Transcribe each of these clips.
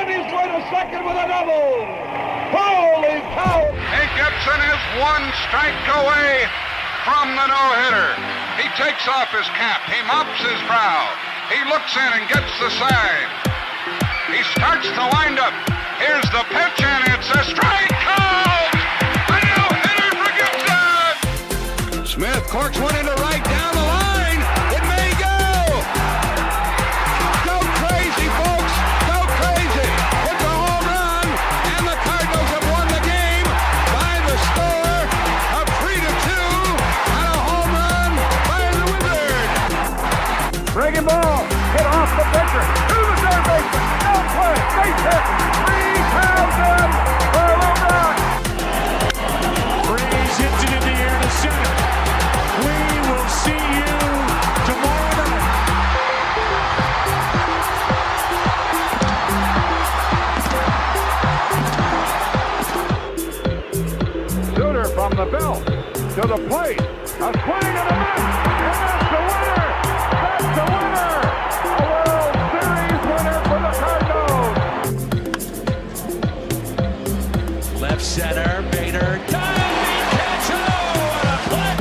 and he's going to second with a double. Holy cow! Hank Gibson is one strike away from the no-hitter. He takes off his cap. He mops his brow. He looks in and gets the sign. He starts the windup. Here's the pitch, and it's a strike called. A no-hitter for Gibson. Smith corks one into right down the line. It may go. Go crazy, folks. Go crazy. It's a home run, and the Cardinals have won the game by the score of 3-2 on a home run by the Wizard. Breaking ball, hit off the pitcher, to the third baseman, no play, base hit, 3,000 for a home run. Braves hits it in the air to center. We will see you tomorrow night. Shooter from the belt to the plate, a swing and a miss, and that's the winner. That's the winner. A World Series winner for the Cardinals. Left center, Bader, diving catch, what a play!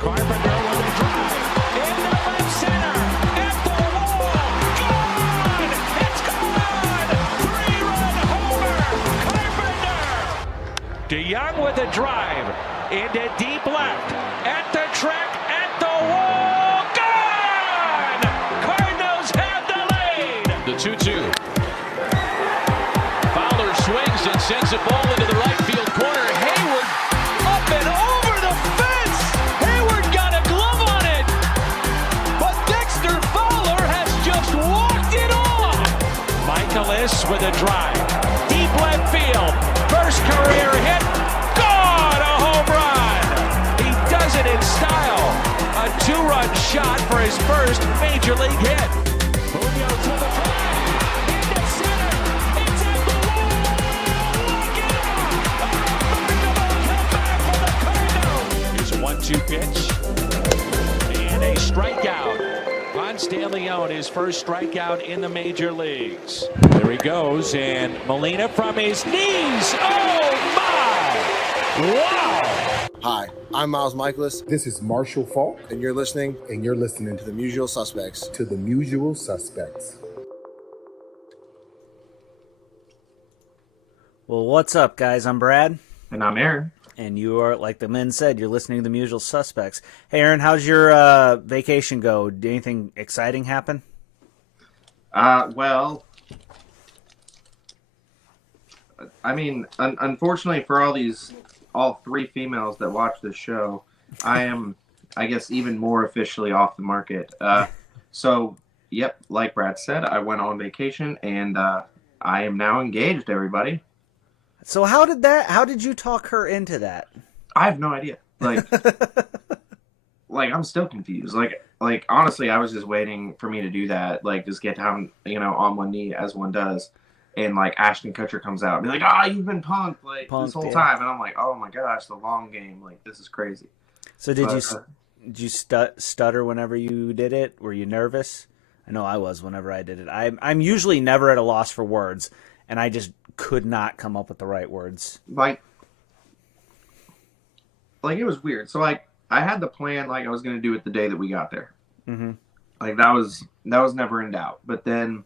Carpenter with a drive, into left center, at the wall, gone! It's gone! Three-run homer, Carpenter! DeYoung with a drive, into deep left, at the track, at the wall, gone! Cardinals have the lead! The 2-2. Fowler swings and sends a ball into the right field corner. Hayward up and over the fence. Hayward got a glove on it. But Dexter Fowler has just walked it off. Michaelis with a drive. Deep left field. First career hit. Gone! A home run. He does it in style. A two-run shot for his first major league hit. Julio to the drive. Into center. It's at the wall. Look it up. A remarkable comeback for the Cardinals. Here's a 1-2 pitch. And a strikeout. Ponce de Leon, his first strikeout in the major leagues. There he goes, and Molina from his knees. Oh, my! Wow! Hi, I'm Miles Michaelis, This is Marshall Falk, and you're listening and you're listening to The Usual Suspects. to The Usual Suspects. Well, what's up, guys? I'm Brad, And I'm Aaron. and you are, like the men said, you're listening to The Usual Suspects. Hey, Aaron, how's your vacation go? Did anything exciting happen? Well, I mean, unfortunately for all three females that watch this show, I am, I guess, even more officially off the market. So, yep, like Brad said, I went on vacation, and I am now engaged, everybody. So how did you talk her into that? I have no idea. Like, I'm still confused. Like honestly, I was just waiting for me to do that. Like, just get down, on one knee as one does. And like Ashton Kutcher comes out and be like, you've been punked this whole time. And I'm like, oh my gosh, the long game. Like, this is crazy. So did you stutter whenever you did it? Were you nervous? I know I was whenever I did it. I'm usually never at a loss for words, and I just could not come up with the right words. Like it was weird. So like I had the plan, like I was going to do it the day that we got there. Mm-hmm. Like that was never in doubt. But then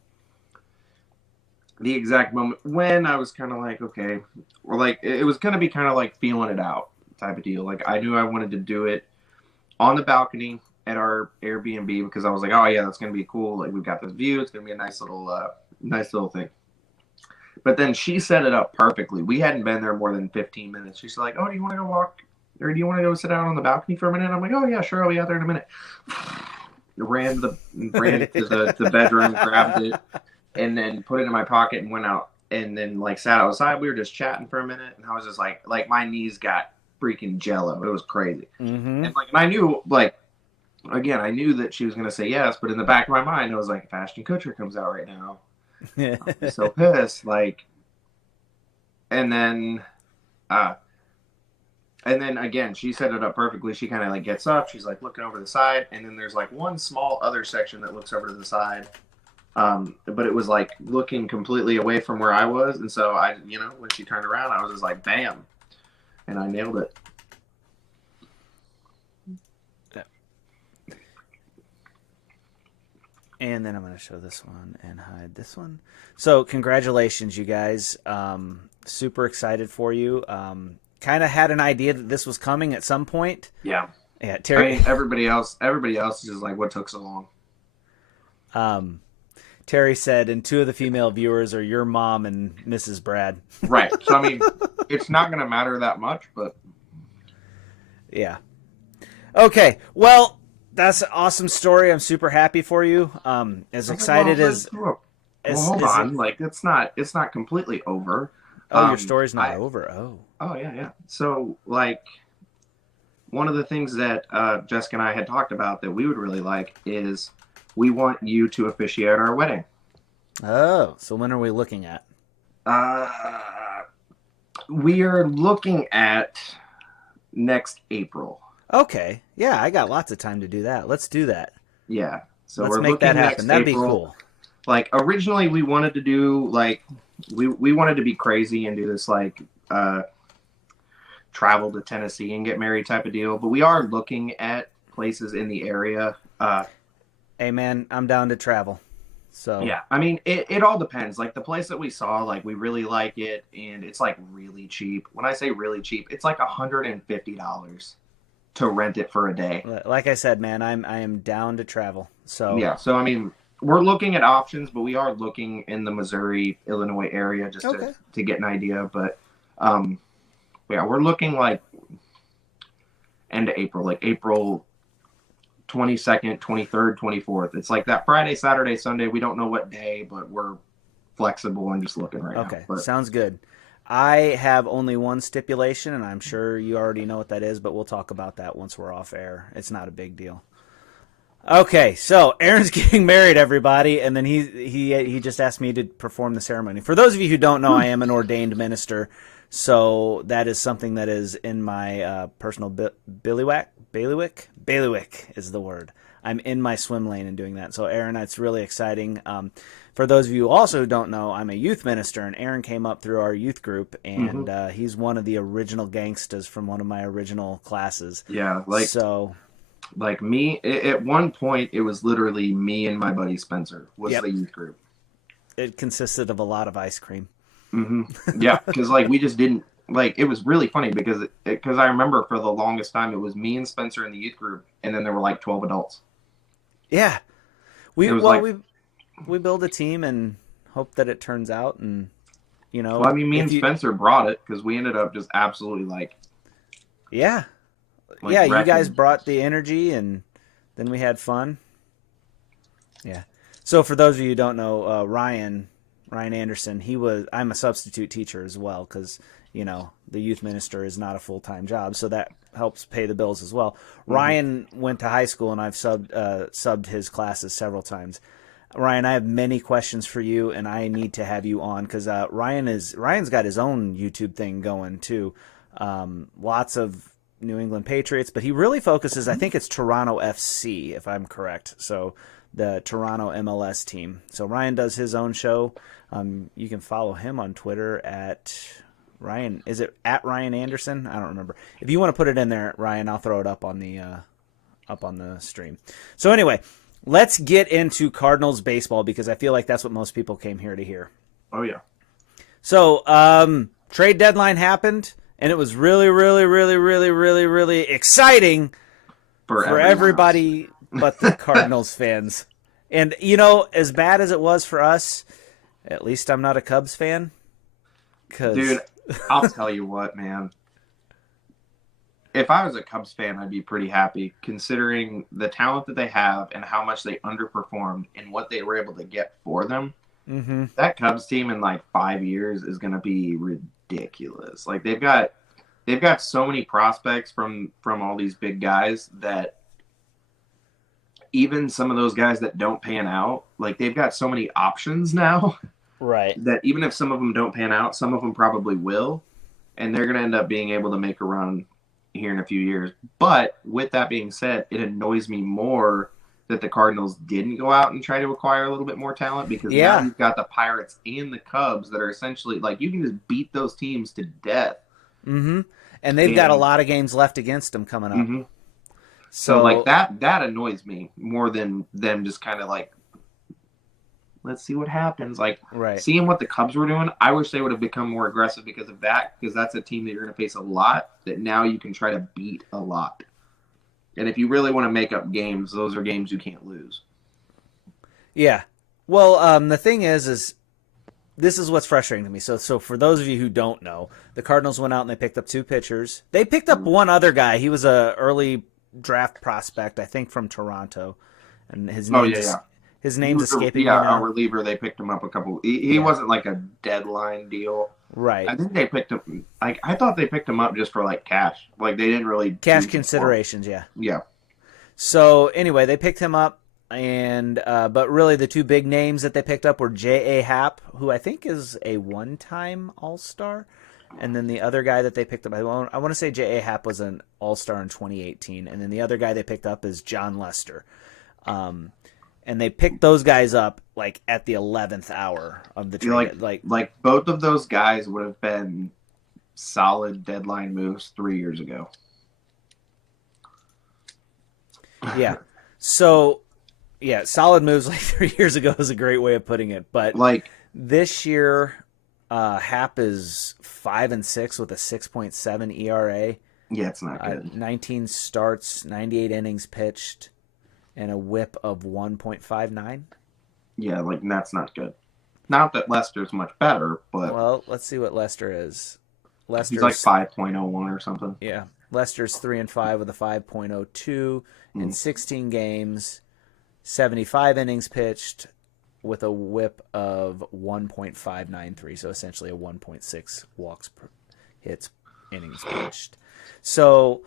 the exact moment when I was kind of like, okay, or like it was going to be kind of like feeling it out type of deal. Like I knew I wanted to do it on the balcony at our Airbnb because I was like, oh yeah, that's going to be cool. Like we've got this view. It's going to be a nice little thing. But then she set it up perfectly. We hadn't been there more than 15 minutes. She's like, oh, do you want to go walk? Or do you want to go sit out on the balcony for a minute? I'm like, oh, yeah, sure. I'll be out there in a minute. Ran to the bedroom, grabbed it, and then put it in my pocket and went out. And then, like, sat outside. We were just chatting for a minute. And I was just like my knees got freaking jello. It was crazy. Mm-hmm. And I knew, again, I knew that she was going to say yes. But in the back of my mind, I was like, if Ashton Kutcher comes out right now, I'm so pissed. And then again, she set it up perfectly. She kind of gets up. She's looking over the side, and then there's one small other section that looks over to the side, But it was like looking completely away from where I was. And so when she turned around, I was just like, bam. And I nailed it. And then I'm going to show this one and hide this one. So congratulations, you guys. Super excited for you. Kind of had an idea that this was coming at some point. Yeah. Yeah, Terry. I mean, everybody else is just like, what took so long? Terry said, and 2 of the female viewers are your mom and Mrs. Brad. Right. So, I mean, it's not going to matter that much, but. Yeah. Okay. Well, that's an awesome story. I'm super happy for you. As excited as. Well, hold on. Like, it's not completely over. Oh, your story's not over. Oh. Oh, yeah. So, like, one of the things that Jessica and I had talked about that we would really like is we want you to officiate our wedding. Oh, so when are we looking at? We are looking at next April. Okay. Yeah, I got lots of time to do that. Let's do that. Yeah. So let's we're make that happen. That'd April. Be cool. Like, originally we wanted to do, like, we wanted to be crazy and do this, like, travel to Tennessee and get married type of deal. But we are looking at places in the area. Hey, man, I'm down to travel. So yeah, I mean, it all depends. Like, the place that we saw, like, we really like it, and it's, like, really cheap. When I say really cheap, it's like $150 to rent it for a day. Like I said, man, I am down to travel. So yeah, so I mean, we're looking at options, but we are looking in the Missouri, Illinois area just to get an idea. But yeah, we're looking like end of April, like April 22nd, 23rd, 24th. It's like that Friday, Saturday, Sunday. We don't know what day, but we're flexible and just looking right now. Okay, But, sounds good. I have only one stipulation, and I'm sure you already know what that is, but we'll talk about that once we're off air. It's not a big deal. Okay, so Aaron's getting married, everybody, and then he just asked me to perform the ceremony. For those of you who don't know, I am an ordained minister, so that is something that is in my personal bailiwick. Bailiwick is the word. I'm in my swim lane and doing that. So, Aaron, it's really exciting. For those of you also who don't know, I'm a youth minister, and Aaron came up through our youth group, and he's one of the original gangsters from one of my original classes. Yeah, like so, me, at one point, it was literally me and my buddy Spencer was the youth group. It consisted of a lot of ice cream. Mm-hmm. Yeah, because like we just didn't like. It was really funny because I remember for the longest time it was me and Spencer in the youth group, and then there were like 12 adults. Yeah, we build a team and hope that it turns out, and you know. Well, I mean, me and Spencer brought it because we ended up just absolutely like. Yeah. Like yeah, wrecking. You guys brought the energy, and then we had fun. Yeah. So for those of you who don't know, Ryan Anderson, I'm a substitute teacher as well because, you know, the youth minister is not a full-time job, so that helps pay the bills as well. Mm-hmm. Ryan went to high school, and I've subbed his classes several times. Ryan, I have many questions for you, and I need to have you on because Ryan's got his own YouTube thing going too. Lots of New England Patriots, but he really focuses, I think it's Toronto FC, if I'm correct. So the Toronto MLS team. So Ryan does his own show. You can follow him on Twitter at Ryan. Is it at Ryan Anderson? I don't remember. If you want to put it in there, Ryan, I'll throw it up on the stream. So anyway, let's get into Cardinals baseball because I feel like that's what most people came here to hear. Oh yeah. So trade deadline happened. And it was really, really, really, really, really, really exciting for everybody but the Cardinals fans. And, you know, as bad as it was for us, at least I'm not a Cubs fan. Dude, I'll tell you what, man. If I was a Cubs fan, I'd be pretty happy considering the talent that they have and how much they underperformed and what they were able to get for them. Mm-hmm. That Cubs team in like 5 years is going to be ridiculous. Like they've got so many prospects from all these big guys that even some of those guys that don't pan out, like they've got so many options now, right? That even if some of them don't pan out, some of them probably will, and they're going to end up being able to make a run here in a few years. But with that being said, it annoys me more that the Cardinals didn't go out and try to acquire a little bit more talent, because now you've got the Pirates and the Cubs that are essentially like, you can just beat those teams to death. Mm-hmm. And they've got a lot of games left against them coming up. Mm-hmm. So like that annoys me more than them just kind of like, let's see what happens. Like, seeing what the Cubs were doing, I wish they would have become more aggressive because of that, because that's a team that you're going to face a lot that now you can try to beat a lot. And if you really want to make up games, those are games you can't lose. Yeah. Well, the thing is this is what's frustrating to me. So for those of you who don't know, the Cardinals went out and they picked up 2 pitchers. They picked up one other guy. He was a early draft prospect, I think, from Toronto. And his name his name's escaping me now. A reliever. They picked him up a couple. He wasn't like a deadline deal. Right. I think they picked him. Like, I thought they picked him up just for like cash. Like, they didn't really cash considerations. Yeah. Yeah. So anyway, they picked him up, and but really the 2 big names that they picked up were J.A. Happ, who I think is a one-time All-Star, and then the other guy that they picked up, I want to say J.A. Happ was an All-Star in 2018, and then the other guy they picked up is John Lester. And they picked those guys up like at the 11th hour of the trade. Like both of those guys would have been solid deadline moves 3 years ago. Yeah. So, yeah, solid moves like 3 years ago is a great way of putting it. But like this year, Happ is 5-6 with a 6.7 ERA. Yeah, it's not good. 19 starts, 98 innings pitched, and a WHIP of 1.59. Yeah, like, that's not good. Not that Lester's much better, but... Well, let's see what Lester is. He's like 5.01 or something. Yeah. Lester's 3-5 with a 5.02 in 16 games, 75 innings pitched with a WHIP of 1.593, so essentially a 1.6 walks per hits innings pitched. So...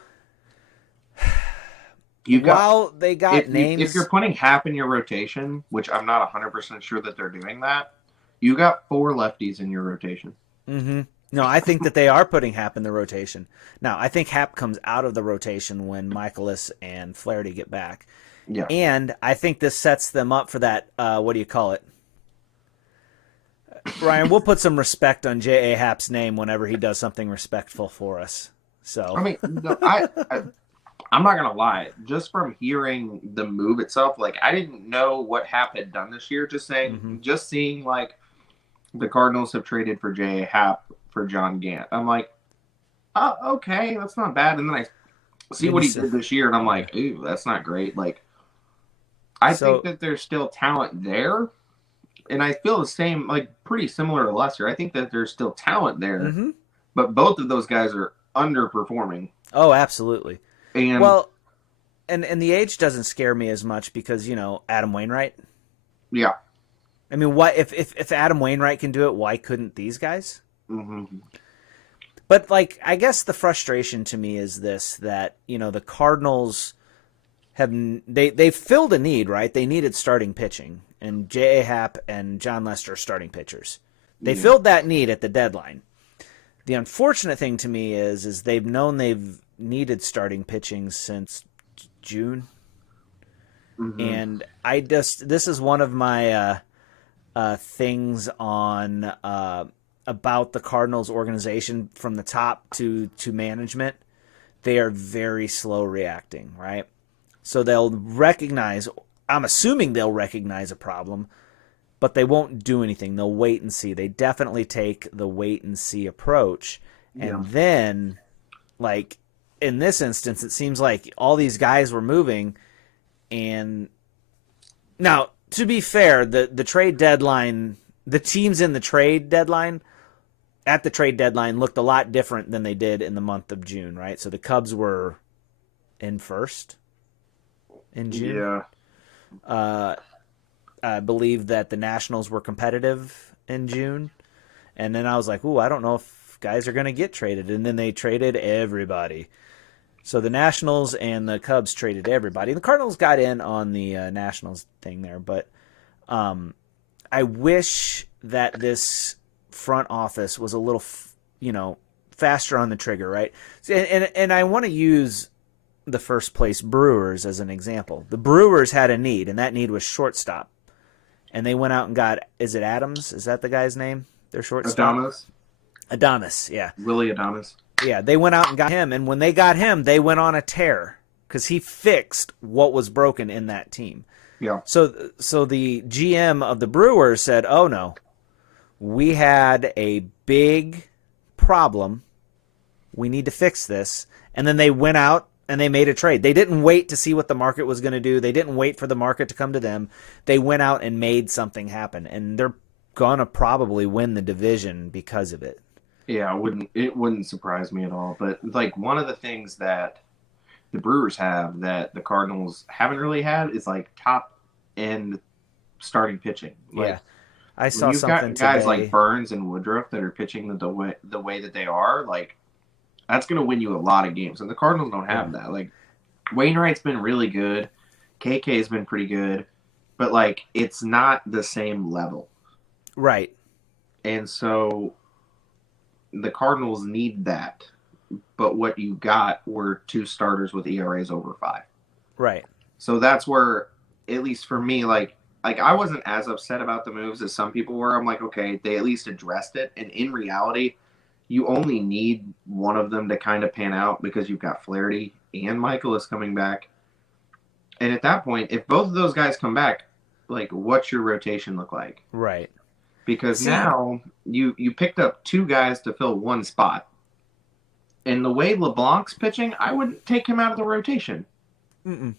they got names. If you're putting Happ in your rotation, which I'm not 100% sure that they're doing that, you got 4 lefties in your rotation. Mm-hmm. No, I think that they are putting Happ in the rotation. Now, I think Happ comes out of the rotation when Michaelis and Flaherty get back. Yeah. And I think this sets them up for that, what do you call it? Ryan, we'll put some respect on J.A. Happ's name whenever he does something respectful for us. So I mean, I'm not gonna lie. Just from hearing the move itself, like, I didn't know what Happ had done this year. Just seeing like the Cardinals have traded for J.A. Happ for John Gant. I'm like, oh, okay, that's not bad. And then I see what he did this year, and I'm like, ooh, that's not great. Like, I think that there's still talent there, and I feel the same, like, pretty similar to Lester. I think that there's still talent there, but both of those guys are underperforming. Oh, absolutely. And well, and the age doesn't scare me as much because, Adam Wainwright. Yeah. I mean, what if Adam Wainwright can do it, why couldn't these guys? Mm-hmm. But, like, I guess the frustration to me is this, that, the Cardinals they filled a need, right? They needed starting pitching, and J.A. Happ and John Lester are starting pitchers. They filled that need at the deadline. The unfortunate thing to me is they've known they've needed starting pitching since June. And this is one of my things on about the Cardinals organization from the top to management. They are very slow reacting, right? So they'll recognize, I'm assuming they'll recognize a problem, but they won't do anything. They'll wait and see. They definitely take the wait and see approach. And then, like, in this instance, it seems like all these guys were moving. And now, to be fair, the trade deadline, the teams in the trade deadline, at the trade deadline, looked a lot different than they did in the month of June, right? So the Cubs were in first in June. Yeah. I believe that the Nationals were competitive in June. And then I was like, ooh, I don't know if guys are going to get traded. And then they traded everybody. So the Nationals and the Cubs traded everybody. The Cardinals got in on the Nationals thing there. But I wish that this front office was a little, faster on the trigger, right? And I want to use the first place Brewers as an example. The Brewers had a need, and that need was shortstop. And they went out and got, is it Adams? Is that the guy's name? Their shortstop? Adames, yeah. Willie Adames. Yeah, they went out and got him, and when they got him, they went on a tear because he fixed what was broken in that team. Yeah. So the GM of the Brewers said, "Oh no, we had a big problem. We need to fix this." And then they went out and they made a trade. They didn't wait to see what the market was going to do. They didn't wait for the market to come to them. They went out and made something happen, and they're gonna probably win the division because of it. Yeah, it wouldn't surprise me at all. But like one of the things that the Brewers have that the Cardinals haven't really had is like top end starting pitching. Like, Yeah, I saw when you've something got guys today. like Burns and Woodruff that are pitching the way that they are. Like that's going to win you a lot of games, and the Cardinals don't have that. Like Wainwright's been really good, KK's been pretty good, but like it's not the same level, Right. and so the Cardinals need that. But what you got were two starters with ERAs over 5. Right. So that's where, at least for me, like I wasn't as upset about the moves as some people were. I'm like, okay, they at least addressed it. And in reality, you only need one of them to kind of pan out because you've got Flaherty and Michaelis coming back. And at that point, if both of those guys come back, like, what's your rotation look like? Right. Because now you picked up 2 guys to fill one spot. And the way LeBlanc's pitching, I wouldn't take him out of the rotation. Mm-mm.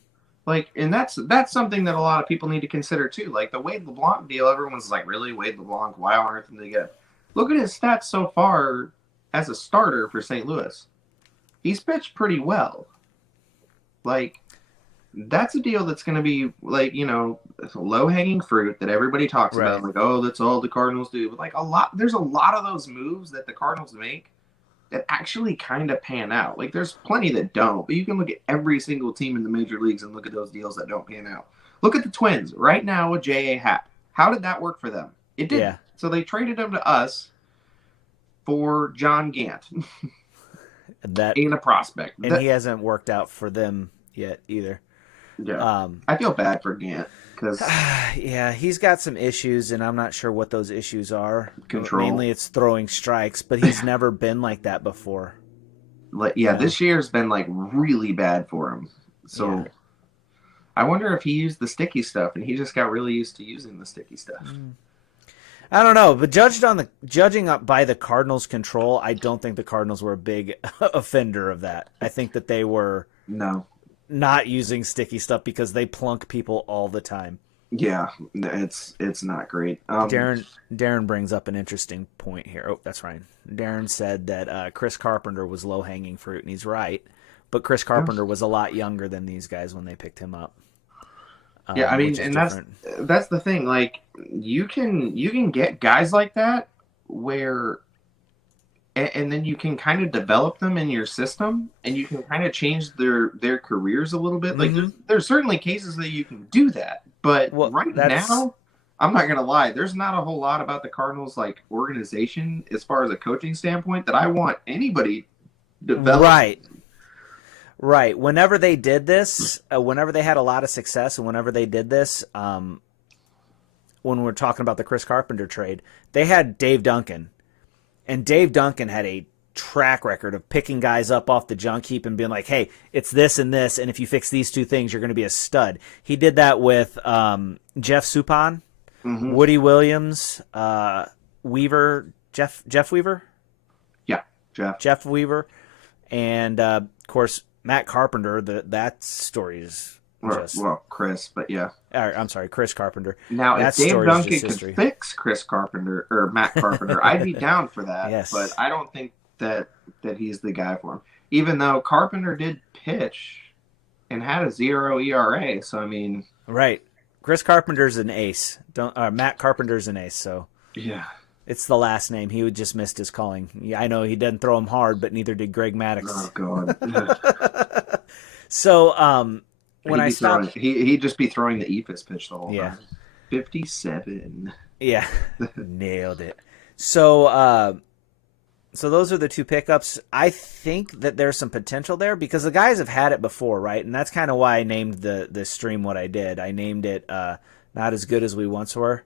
Like, and that's something that a lot of people need to consider too. Like the Wade LeBlanc deal, everyone's like, really, Wade LeBlanc? Why on earth did they get it? Look at his stats so far as a starter for St. Louis. He's pitched pretty well. Like, that's a deal that's going to be like, low-hanging fruit that everybody talks about. Like, oh, that's all the Cardinals do. But like there's a lot of those moves that the Cardinals make that actually kind of pan out. Like, there's plenty that don't, but you can look at every single team in the major leagues and look at those deals that don't pan out. Look at the Twins right now with J.A. Happ. How did that work for them? It didn't. Yeah. So they traded him to us for John Gant and a prospect. And he hasn't worked out for them yet either. Yeah. I feel bad for Gant because yeah, he's got some issues, and I'm not sure what those issues are. Control. Mainly, it's throwing strikes, but he's never been like that before. This year's been like really bad for him. So I wonder if he used the sticky stuff, and he just got really used to using the sticky stuff. I don't know, but judging up by the Cardinals' control, I don't think the Cardinals were a big offender of that. I think that they were not using sticky stuff because they plunk people all the time. Yeah, it's not great. Darren brings up an interesting point here. Oh, that's Ryan. Darren said that Chris Carpenter was low-hanging fruit, and he's right. But Chris Carpenter was a lot younger than these guys when they picked him up. Yeah, I mean, and that's the thing. Like, you can get guys like that where, and then you can kind of develop them in your system, and you can kind of change their careers a little bit. Like, there's certainly cases that you can do that, but now, I'm not gonna lie. There's not a whole lot about the Cardinals like organization as far as a coaching standpoint that I want anybody to develop. Right. Whenever they did this, whenever they had a lot of success, and whenever they did this, when we're talking about the Chris Carpenter trade, they had Dave Duncan. And Dave Duncan had a track record of picking guys up off the junk heap and being like, hey, it's this and this, and if you fix these 2 things, you're going to be a stud. He did that with Jeff Suppan, Woody Williams, Weaver, Jeff Weaver? Yeah, Jeff Weaver. And, of course, Matt Carpenter, that story is just... Well, Chris, but yeah. I'm sorry, Chris Carpenter. Now, that if Dave Duncan could fix Chris Carpenter, or Matt Carpenter, I'd be down for that. Yes. But I don't think that he's the guy for him. Even though Carpenter did pitch and had a 0 ERA, so I mean... Right. Chris Carpenter's an ace. Matt Carpenter's an ace, so... Yeah. It's the last name. He just missed his calling. Yeah, I know he doesn't throw him hard, but neither did Greg Maddux. Oh, God. So, when I stopped... He'd just be throwing the eephus pitch the whole time. 57. Yeah. Nailed it. So So those are the two pickups. I think that there's some potential there because the guys have had it before, right? And that's kind of why I named the stream what I did. I named it Not As Good As We Once Were.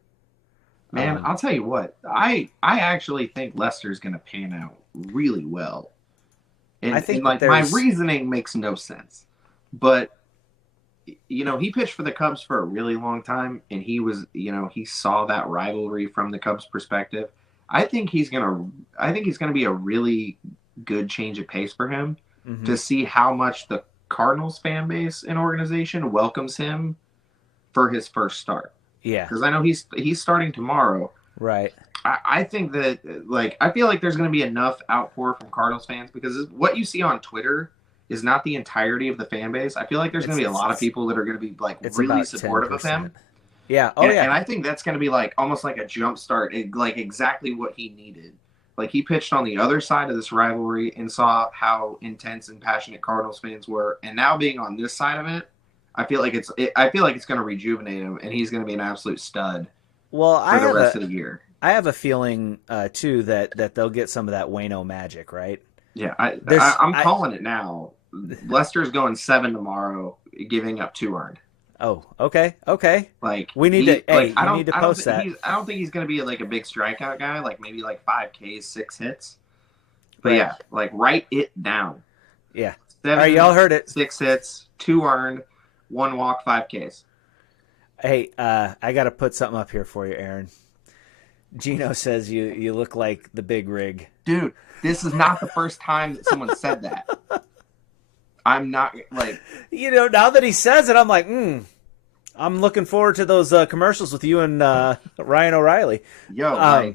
Man, I'll tell you what. I actually think Lester's going to pan out really well. And, I think and like my reasoning makes no sense. But he pitched for the Cubs for a really long time, and he was, he saw that rivalry from the Cubs' perspective. I think he's gonna be a really good change of pace for him to see how much the Cardinals fan base and organization welcomes him for his first start. Yeah, because I know he's starting tomorrow. Right. I think that I feel like there's going to be enough outpour from Cardinals fans because what you see on Twitter is not the entirety of the fan base. I feel like there's going to be a lot of people that are going to be really supportive of him. Yeah. And I think that's going to be almost like a jump start, exactly what he needed. He pitched on the other side of this rivalry and saw how intense and passionate Cardinals fans were, and now being on this side of it, I feel like it's going to rejuvenate him, and he's going to be an absolute stud. Well, for the rest of the year. I have a feeling too that they'll get some of that Waino magic, right? Yeah, I'm calling it now. Lester's going 7 tomorrow, giving up 2 earned. Oh, okay. We need to post that. I don't think he's going to be a big strikeout guy, maybe 5 Ks, 6 hits. But yeah, write it down. Yeah. 7, all right, y'all heard it. 6 hits, 2 earned, 1 walk, 5 Ks. Hey, I got to put something up here for you, Aaron. Gino says you look like the big rig. Dude, this is not the first time that someone said that. I'm not now that he says it, I'm like, I'm looking forward to those commercials with you and Ryan O'Reilly. Yo,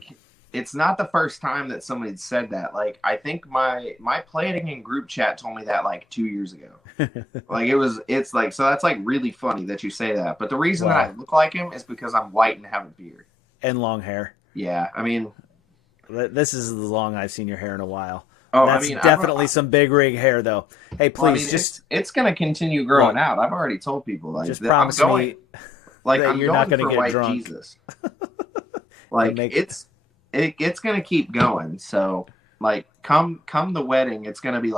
it's not the first time that somebody said that. I think my playing in group chat told me that 2 years ago. So that's really funny that you say that. But the reason that I look like him is because I'm white and have a beard. And long hair. Yeah, I mean, this is the long I've seen your hair in a while. Oh, that's definitely some big rig hair, though. Hey, please, it's going to continue growing out. I've already told people just promise me that you're not going to get white drunk. Jesus. It's going to keep going. So come the wedding, it's going to be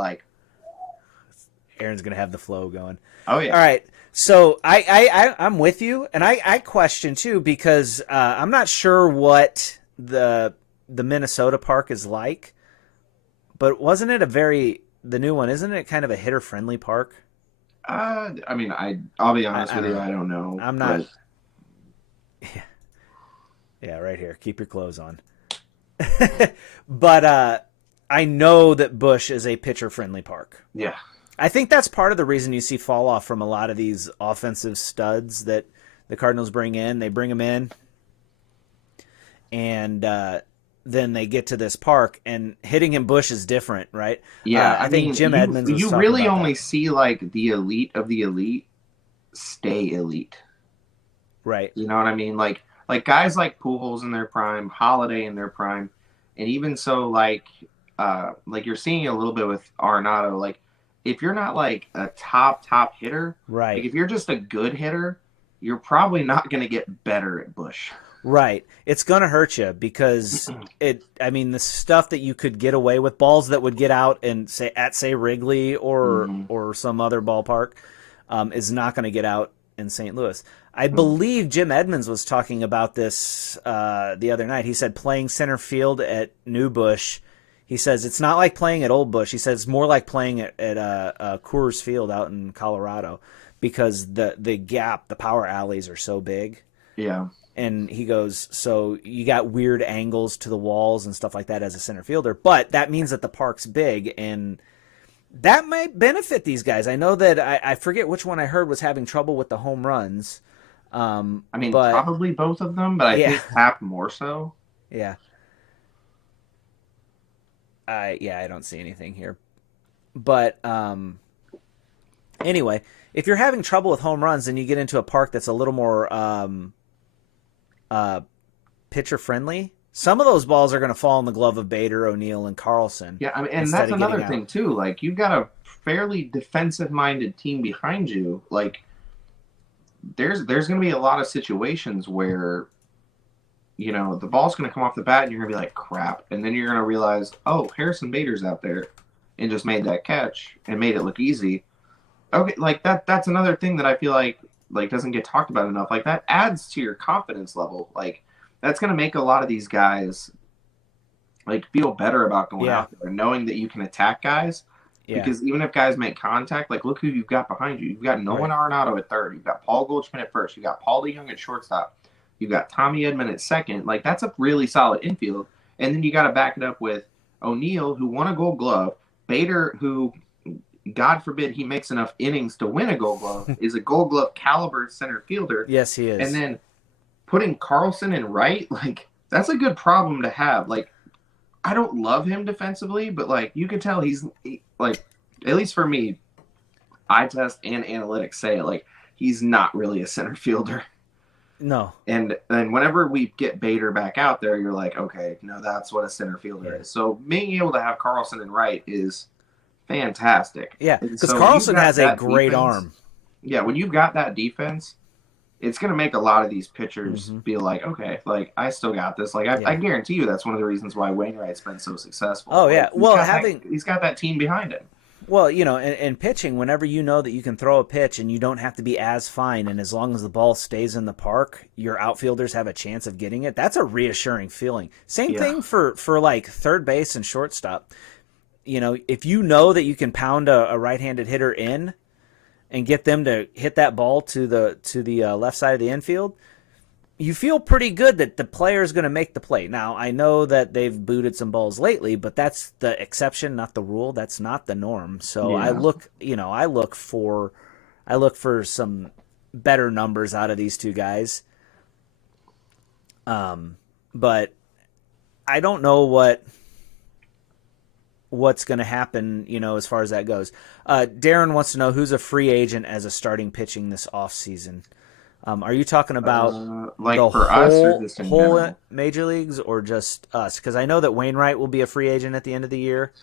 Aaron's going to have the flow going. Oh yeah. All right. So I'm with you, and I question too because I'm not sure what the Minnesota park is like, but wasn't it the new one? Isn't it kind of a hitter friendly park? I'll be honest with you, I don't know. I'm not. Yeah, right here. Keep your clothes on. But I know that Busch is a pitcher friendly park. Yeah. I think that's part of the reason you see fall off from a lot of these offensive studs that the Cardinals bring in. They bring them in, and then they get to this park, and hitting in Busch is different, right? Yeah, I think Jim Edmonds was you talking really about only that. see the elite of the elite stay elite. Right. You know what I mean? Like guys like Pujols in their prime, Holiday in their prime, and even so you're seeing a little bit with Arenado, if you're not a top hitter, right? If you're just a good hitter, you're probably not going to get better at Busch. Right. It's going to hurt you because the stuff that you could get away with, balls that would get out and say Wrigley or some other ballpark, is not going to get out in St. Louis. I believe Jim Edmonds was talking about this the other night. He said playing center field at New Busch, he says it's not like playing at Old Busch. He says it's more like playing at Coors Field out in Colorado because the gap, the power alleys are so big. Yeah. And he goes, so you got weird angles to the walls and stuff like that as a center fielder, but that means that the park's big, and that might benefit these guys. I know that I forget which one I heard was having trouble with the home runs. Probably both of them, but I think Hap more so. Yeah. I don't see anything here. But anyway, if you're having trouble with home runs and you get into a park that's a little more pitcher friendly, some of those balls are going to fall in the glove of Bader, O'Neill, and Carlson. Yeah, and that's another thing too. You've got a fairly defensive-minded team behind you. There's going to be a lot of situations where the ball's going to come off the bat and you're going to be like, crap. And then you're going to realize, oh, Harrison Bader's out there and just made that catch and made it look easy. Okay, like that's another thing that I feel like doesn't get talked about enough. Like that adds to your confidence level. Like that's going to make a lot of these guys like feel better about going out there and knowing that you can attack guys. Yeah. Because even if guys make contact, like look who you've got behind you. You've got Nolan Arenado at third. You've got Paul Goldschmidt at first. You've got Paul DeYoung at shortstop. You've got Tommy Edman at second. Like that's a really solid infield. And then you got to back it up with O'Neill, who won a Gold Glove. Bader, who, God forbid, he makes enough innings to win a Gold Glove, is a Gold Glove caliber center fielder. Yes, he is. And then putting Carlson in right, like that's a good problem to have. Like I don't love him defensively, but like you can tell he's like, at least for me, eye test and analytics say it, like he's not really a center fielder. No. And whenever we get Bader back out there, you're like, okay, no, that's what a center fielder is. So being able to have Carlson in right is fantastic. Yeah, because Carlson has a great arm. Yeah, when you've got that defense, it's going to make a lot of these pitchers feel like, okay, like I still got this. Like I guarantee you that's one of the reasons why Wainwright's been so successful. Oh, yeah. Like, he's got that team behind him. Well, in pitching, whenever you know that you can throw a pitch and you don't have to be as fine, and as long as the ball stays in the park, your outfielders have a chance of getting it, that's a reassuring feeling. Same thing for like third base and shortstop. If you know that you can pound a right-handed hitter in and get them to hit that ball to the left side of the infield, you feel pretty good that the player is going to make the play. Now, I know that they've booted some balls lately, but that's the exception, not the rule. That's not the norm. So I look for some better numbers out of these two guys. But I don't know what's going to happen, as far as that goes. Darren wants to know who's a free agent as a starting pitching this offseason. Are you talking about the for us or just in whole general? major leagues or just us? Because I know that Wainwright will be a free agent at the end of the year,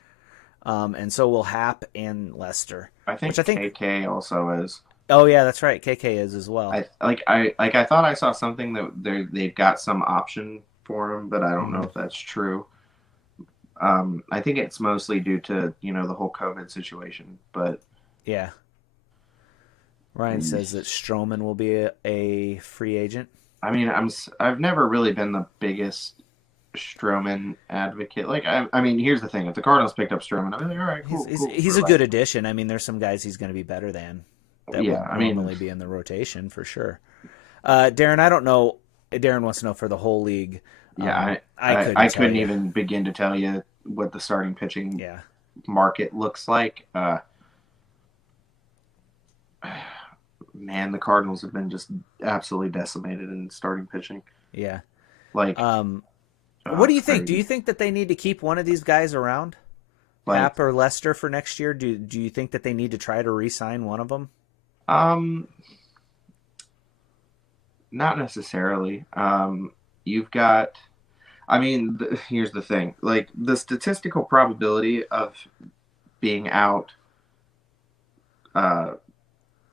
and so will Happ and Lester. I think KK also is. Oh yeah, that's right. KK is as well. I thought I saw something that they've got some option for him, but I don't know if that's true. I think it's mostly due to the whole COVID situation, but yeah. Ryan says that Stroman will be a free agent. I mean, I've never really been the biggest Stroman advocate. Like, I mean, here's the thing: if the Cardinals picked up Stroman, I'd be like, all right, cool. He's a good addition. I mean, there's some guys he's going to be better than. That would normally be in the rotation for sure. Darren, I don't know. Darren wants to know for the whole league. Yeah, I couldn't even begin to tell you what the starting pitching market looks like. Man, the Cardinals have been just absolutely decimated in starting pitching. Yeah. Like, what do you think? Do you think that they need to keep one of these guys around? Happ or Lester for next year? Do you think that they need to try to re-sign one of them? Not necessarily. You've got, here's the thing. Like, the statistical probability of being out,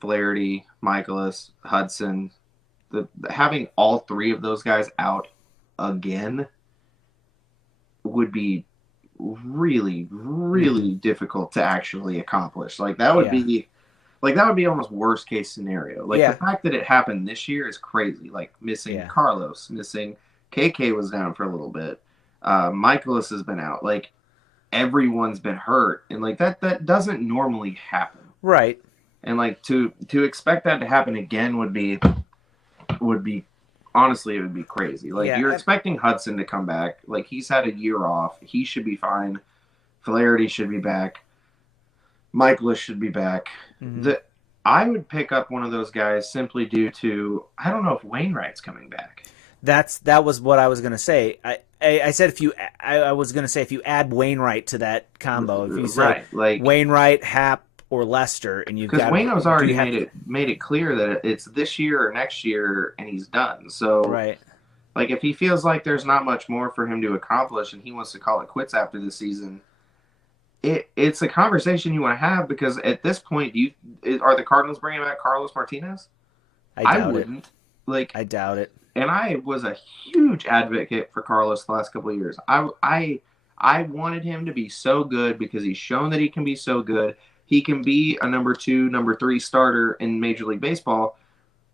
Flaherty, Michaelis, Hudson, having all three of those guys out again would be really, really difficult to actually accomplish. Like that would be almost worst case scenario. Like the fact that it happened this year is crazy. Like missing Carlos, missing KK was down for a little bit. Michaelis has been out. Like everyone's been hurt, and like that doesn't normally happen. Right. And like to expect that to happen again would be honestly, it would be crazy. Like you're expecting Hudson to come back. Like he's had a year off. He should be fine. Flaherty should be back. Michaelis should be back. Mm-hmm. I would pick up one of those guys simply due to I don't know if Wainwright's coming back. That was what I was gonna say. I said if you add Wainwright to that combo, if you said Wainwright, Happ, or Lester, and you've got Wayno's already made it clear that it's this year or next year, and he's done. So, like if he feels like there's not much more for him to accomplish, and he wants to call it quits after the season, it's a conversation you want to have because at this point, are the Cardinals bringing back Carlos Martinez? I wouldn't. I doubt it. and I was a huge advocate for Carlos the last couple of years. I wanted him to be so good because he's shown that he can be so good. He can be a number 2, number 3 starter in Major League Baseball,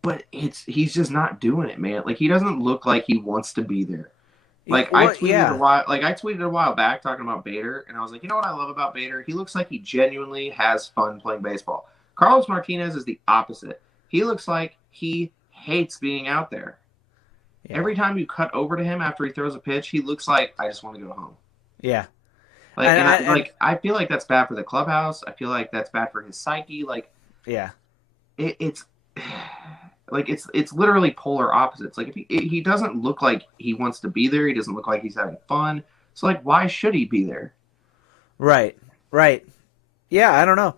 but he's just not doing it, man. Like, he doesn't look like he wants to be there. Like, I tweeted a while back talking about Bader, and I was like, you know what I love about Bader? He looks like he genuinely has fun playing baseball. Carlos Martinez is the opposite. He looks like he hates being out there. Yeah. Every time you cut over to him after he throws a pitch, he looks like, I just want to go home. Yeah. I feel like that's bad for the clubhouse. I feel like that's bad for his psyche. Like, yeah, it's like it's literally polar opposites. Like, if he doesn't look like he wants to be there, he doesn't look like he's having fun. So, like, why should he be there? Right. Yeah, I don't know.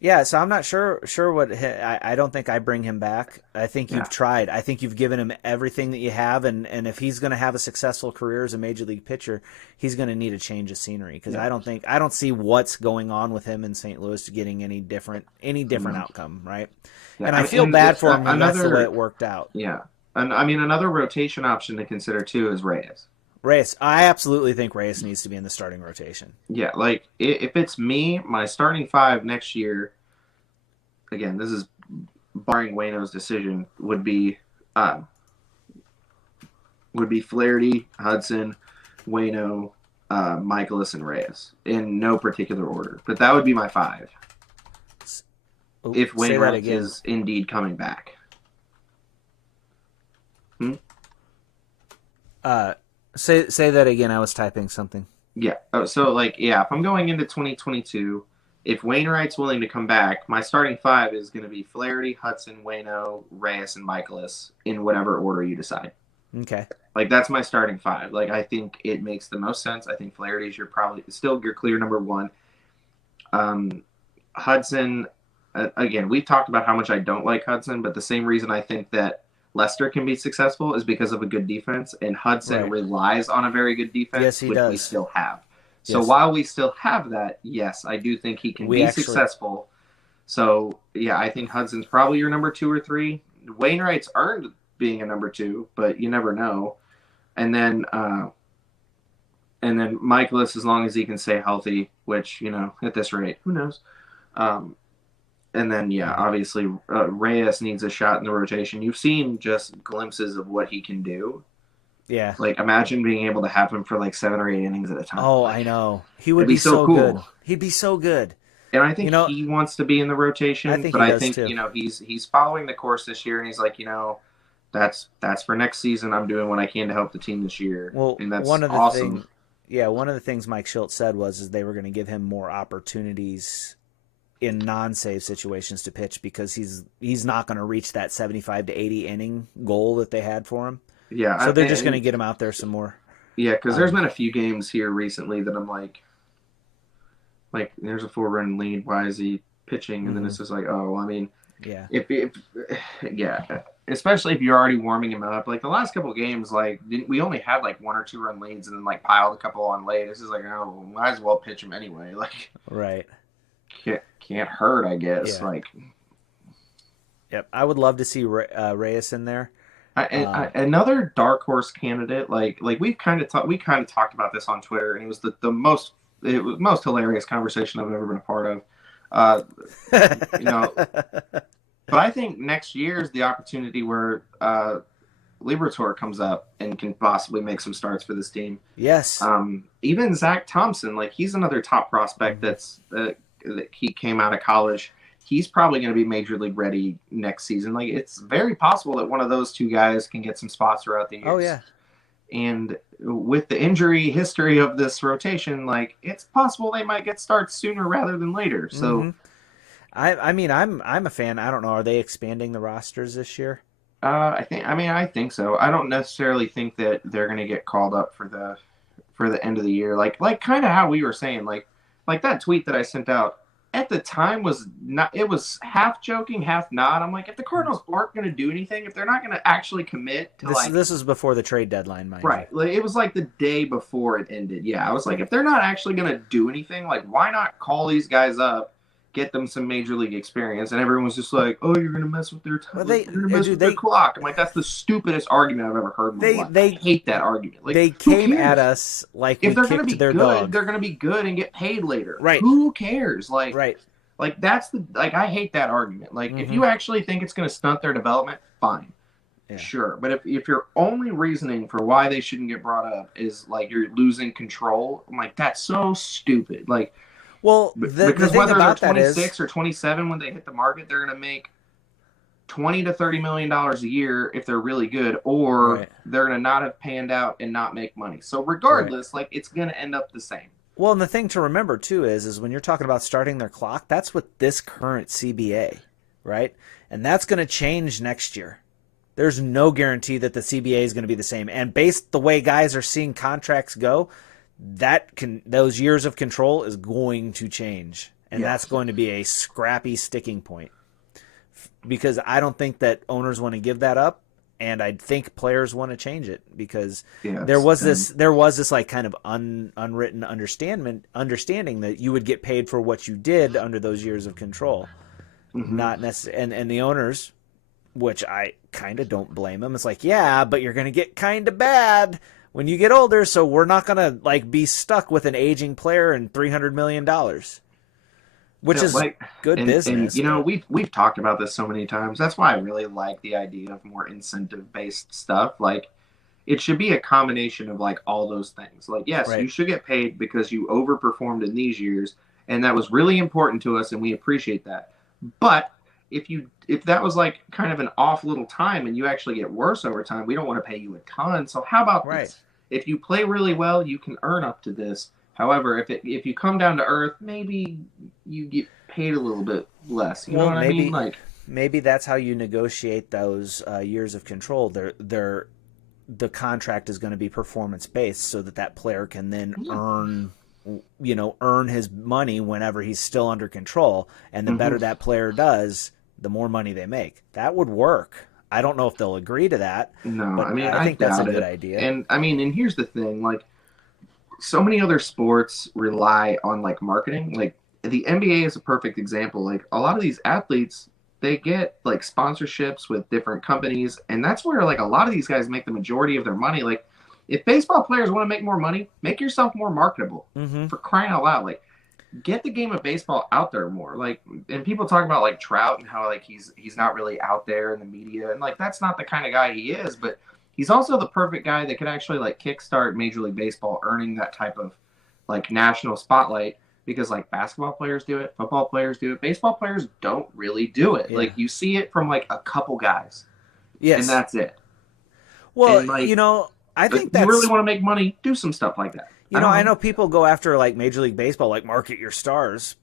Yeah, so I'm not sure what I don't think I bring him back. I think you've tried. I think you've given him everything that you have, and if he's going to have a successful career as a major league pitcher, he's going to need a change of scenery because I don't see what's going on with him in St. Louis getting any different outcome, right? Yeah, and I feel bad for him when that's the way it worked out. Yeah, and I mean another rotation option to consider too is Reyes. I absolutely think Reyes needs to be in the starting rotation. Yeah, like if it's me, my starting 5 next year, again, this is barring Waino's decision, would be Flaherty, Hudson, Waino, Michaelis, and Reyes in no particular order. But that would be my 5. If Wainwright is indeed coming back. Say that again. I was typing something. Yeah. So, if I'm going into 2022, if Wainwright's willing to come back, my starting 5 is going to be Flaherty, Hudson, Waino, Reyes, and Michaelis in whatever order you decide. Okay. Like, that's my starting 5. Like, I think it makes the most sense. I think Flaherty's still your clear number 1. Hudson, again, we've talked about how much I don't like Hudson, but the same reason I think that Lester can be successful is because of a good defense, and Hudson relies on a very good defense, which we still have. So while we still have that, yes, I do think he can be successful. So, yeah, I think Hudson's probably your number 2 or 3. Wainwright's earned being a number 2, but you never know. And then Michaelis, as long as he can stay healthy, which, at this rate, who knows? And then, obviously, Reyes needs a shot in the rotation. You've seen just glimpses of what he can do. Yeah. Like, imagine being able to have him for 7 or 8 innings at a time. Oh, I know. He would be so cool. Good. He'd be so good. And I think he wants to be in the rotation. I think too. He's following the course this year, and he's like, that's for next season. I'm doing what I can to help the team this year. Well, and that's one of the awesome. one of the things Mike Schultz said was they were going to give him more opportunities in non-save situations to pitch because he's not going to reach that 75 to 80 inning goal that they had for him. Yeah. So they're just going to get him out there some more. Yeah, because there's been a few games here recently that I'm like there's a 4-run lead. Why is he pitching? And then it's just like, oh, I mean, especially if you're already warming him up. Like the last couple of games, we only had 1 or 2 run leads and then piled a couple on late. This is might as well pitch him anyway. Right. Can't hurt, I guess. Yeah. Yep, I would love to see Reyes in there. Another dark horse candidate, we kind of talked about this on Twitter, and it was the most hilarious conversation I've ever been a part of. But I think next year is the opportunity where Liberatore comes up and can possibly make some starts for this team. Yes. Even Zach Thompson, he's another top prospect that he came out of college. He's probably going to be major league ready next season. It's very possible that one of those 2 guys can get some spots throughout the years. Oh yeah. And with the injury history of this rotation, it's possible they might get starts sooner rather than later. So, I mean, I'm a fan. I don't know. Are they expanding the rosters this year? I think so. I don't necessarily think that they're going to get called up for the end of the year. Like kind of how we were saying, like that tweet that I sent out at the time was half joking, half not. I'm like, if the Cardinals aren't going to do anything, if they're not going to actually commit to this is before the trade deadline, mind right? It was the day before it ended. Yeah, I was like, if they're not actually going to do anything, why not call these guys up get them some major league experience, and everyone was just like, "Oh, you're gonna mess with their time. Well, You're gonna mess with their clock." I'm like, that's the stupidest argument I've ever heard in my life. I hate that argument. Like, they came at us like if we they're gonna kicked be their good, dog. they're gonna be good and get paid later. Right? Who cares? Like, right? Like that's the I hate that argument. Like if you actually think it's gonna stunt their development, fine. Yeah. Sure, but if your only reasoning for why they shouldn't get brought up is like you're losing control, I'm like, that's so stupid. Like, well, because thing whether about they're 26 that is, or 27 when they hit the market, they're going to make $20 to $30 million a year if they're really good, or they're going to not have panned out and not make money. So regardless, like it's going to end up the same. Well, and the thing to remember too is when you're talking about starting their clock, that's with this current CBA, right? And that's going to change next year. There's no guarantee that the CBA is going to be the same. And based the way guys are seeing contracts go, those years of control is going to change. And that's going to be a scrappy sticking point. Because I don't think that owners want to give that up, and I think players want to change it because there was this like kind of unwritten understanding that you would get paid for what you did under those years of control. Not necessarily, and the owners, which I kind of don't blame them. It's like, yeah, but you're going to get kind of bad when you get older, so we're not going to like be stuck with an aging player and $300 million, which is like good business. And, we've talked about this so many times. That's why I really like the idea of more incentive-based stuff. Like, it should be a combination of like all those things. Like, yes, you should get paid because you overperformed in these years, and that was really important to us, and we appreciate that. But if that was like kind of an off little time and you actually get worse over time, we don't want to pay you a ton. So how about this? If you play really well, you can earn up to this. However, if you come down to earth, maybe you get paid a little bit less. You know what I mean? Like, maybe that's how you negotiate those years of control. The contract is going to be performance based, so that player can then earn his money whenever he's still under control. And the better that player does, the more money they make. That would work. I don't know if they'll agree to that. No, but I think that's a good idea. And and here's the thing, like, so many other sports rely on like marketing. Like the NBA is a perfect example. Like a lot of these athletes, they get like sponsorships with different companies, and that's where like a lot of these guys make the majority of their money. Like, if baseball players want to make more money, make yourself more marketable. For crying out loud, like, get the game of baseball out there more. Like, and people talk about like Trout and how like he's not really out there in the media, and like that's not the kind of guy he is. But he's also the perfect guy that could actually like kickstart Major League Baseball earning that type of like national spotlight, because like basketball players do it, football players do it, baseball players don't really do it. Like, you see it from like a couple guys, and that's it. Well, and, like, I think that's, you really want to make money, do some stuff like that. I know people go after like Major League Baseball, like market your stars,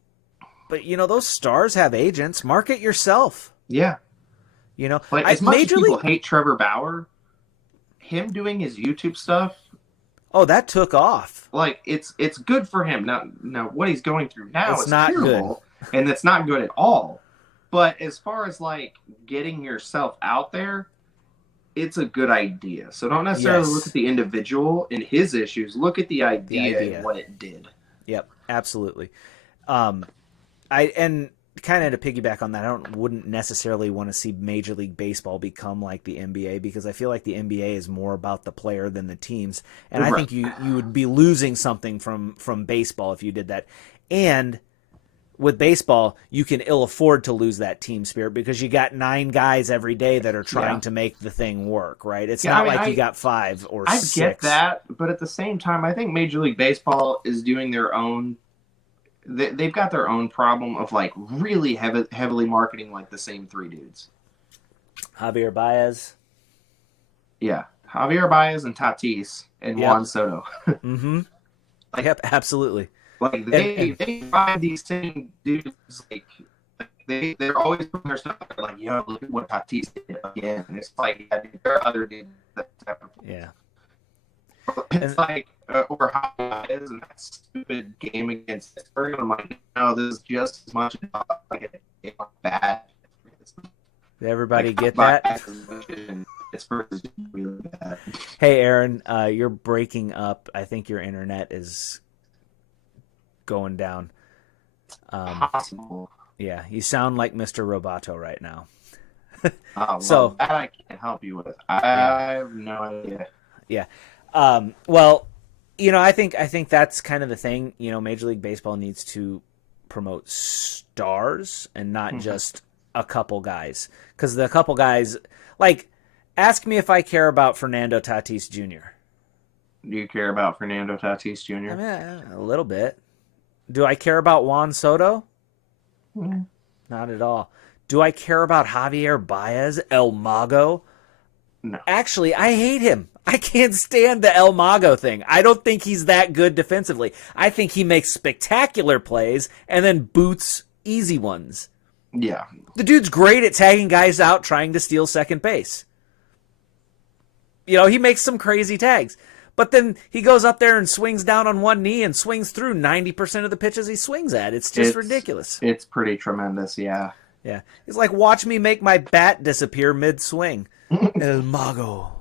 but those stars have agents. Market yourself. Yeah. Like, as much as people hate Trevor Bauer, him doing his YouTube stuff. Oh, that took off. Like, it's good for him. Now what he's going through now is not terrible, good. And it's not good at all. But as far as like getting yourself out there, it's a good idea. So don't necessarily look at the individual and his issues. Look at the idea and what it did. Yep, absolutely. And kind of to piggyback on that, I wouldn't necessarily want to see Major League Baseball become like the NBA, because I feel like the NBA is more about the player than the teams. And I think you would be losing something from baseball if you did that. And with baseball, you can ill afford to lose that team spirit because you got 9 guys every day that are trying to make the thing work, right? It's not like you got 5 or 6. I get that, but at the same time, I think Major League Baseball is doing their own. They've got their own problem of like really heavily marketing like the same 3 dudes. Javier Baez. Yeah, Javier Baez and Tatis and Juan Soto. Yep, absolutely. Like they find these same dudes, like they're always putting their stuff there, like, look at what Tatis did again. And it's like, there are other dudes that type of thing. It's like over how it is, and that stupid game against Pittsburgh. I'm like, no, this is just as much about like a bad. Did everybody get that? Pittsburgh is really bad. Hey, Aaron, you're breaking up. I think your internet is going down. Possible. Yeah, you sound like Mr. Roboto right now. Oh, So- well, that I can't help you with. I have no idea. Yeah. Well, I think that's kind of the thing. Major League Baseball needs to promote stars and not just a couple guys. Because the couple guys, like, ask me if I care about Fernando Tatis Jr. Do you care about Fernando Tatis Jr.? I mean, a little bit. Do I care about Juan Soto? Not at all. Do I care about Javier Baez, El Mago? No. Actually, I hate him. I can't stand the El Mago thing. I don't think he's that good defensively. I think he makes spectacular plays and then boots easy ones. Yeah. The dude's great at tagging guys out trying to steal second base. He makes some crazy tags. But then he goes up there and swings down on one knee and swings through 90% of the pitches he swings at. It's just ridiculous. It's pretty tremendous, yeah. Yeah. It's like, watch me make my bat disappear mid-swing. El Mago.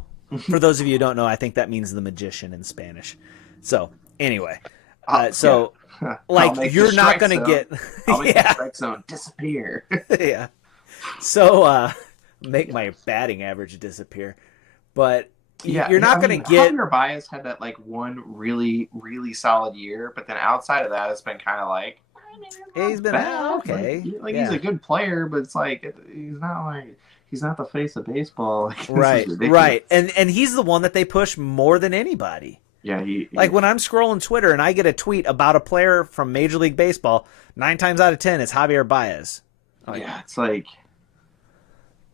For those of you who don't know, I think that means the magician in Spanish. So, anyway. So, yeah. like, you're not going to get... I'll make the strike zone disappear. Yeah. So, make my batting average disappear. But you're not going to get... Javier Baez had that, like, one really, really solid year, but then outside of that, it's been kind of like... He's been okay. He's a good player, but it's like he's not the face of baseball. Like, right. And he's the one that they push more than anybody. Yeah, like when I'm scrolling Twitter and I get a tweet about a player from Major League Baseball, 9 times out of 10 it's Javier Baez. Yeah, it's like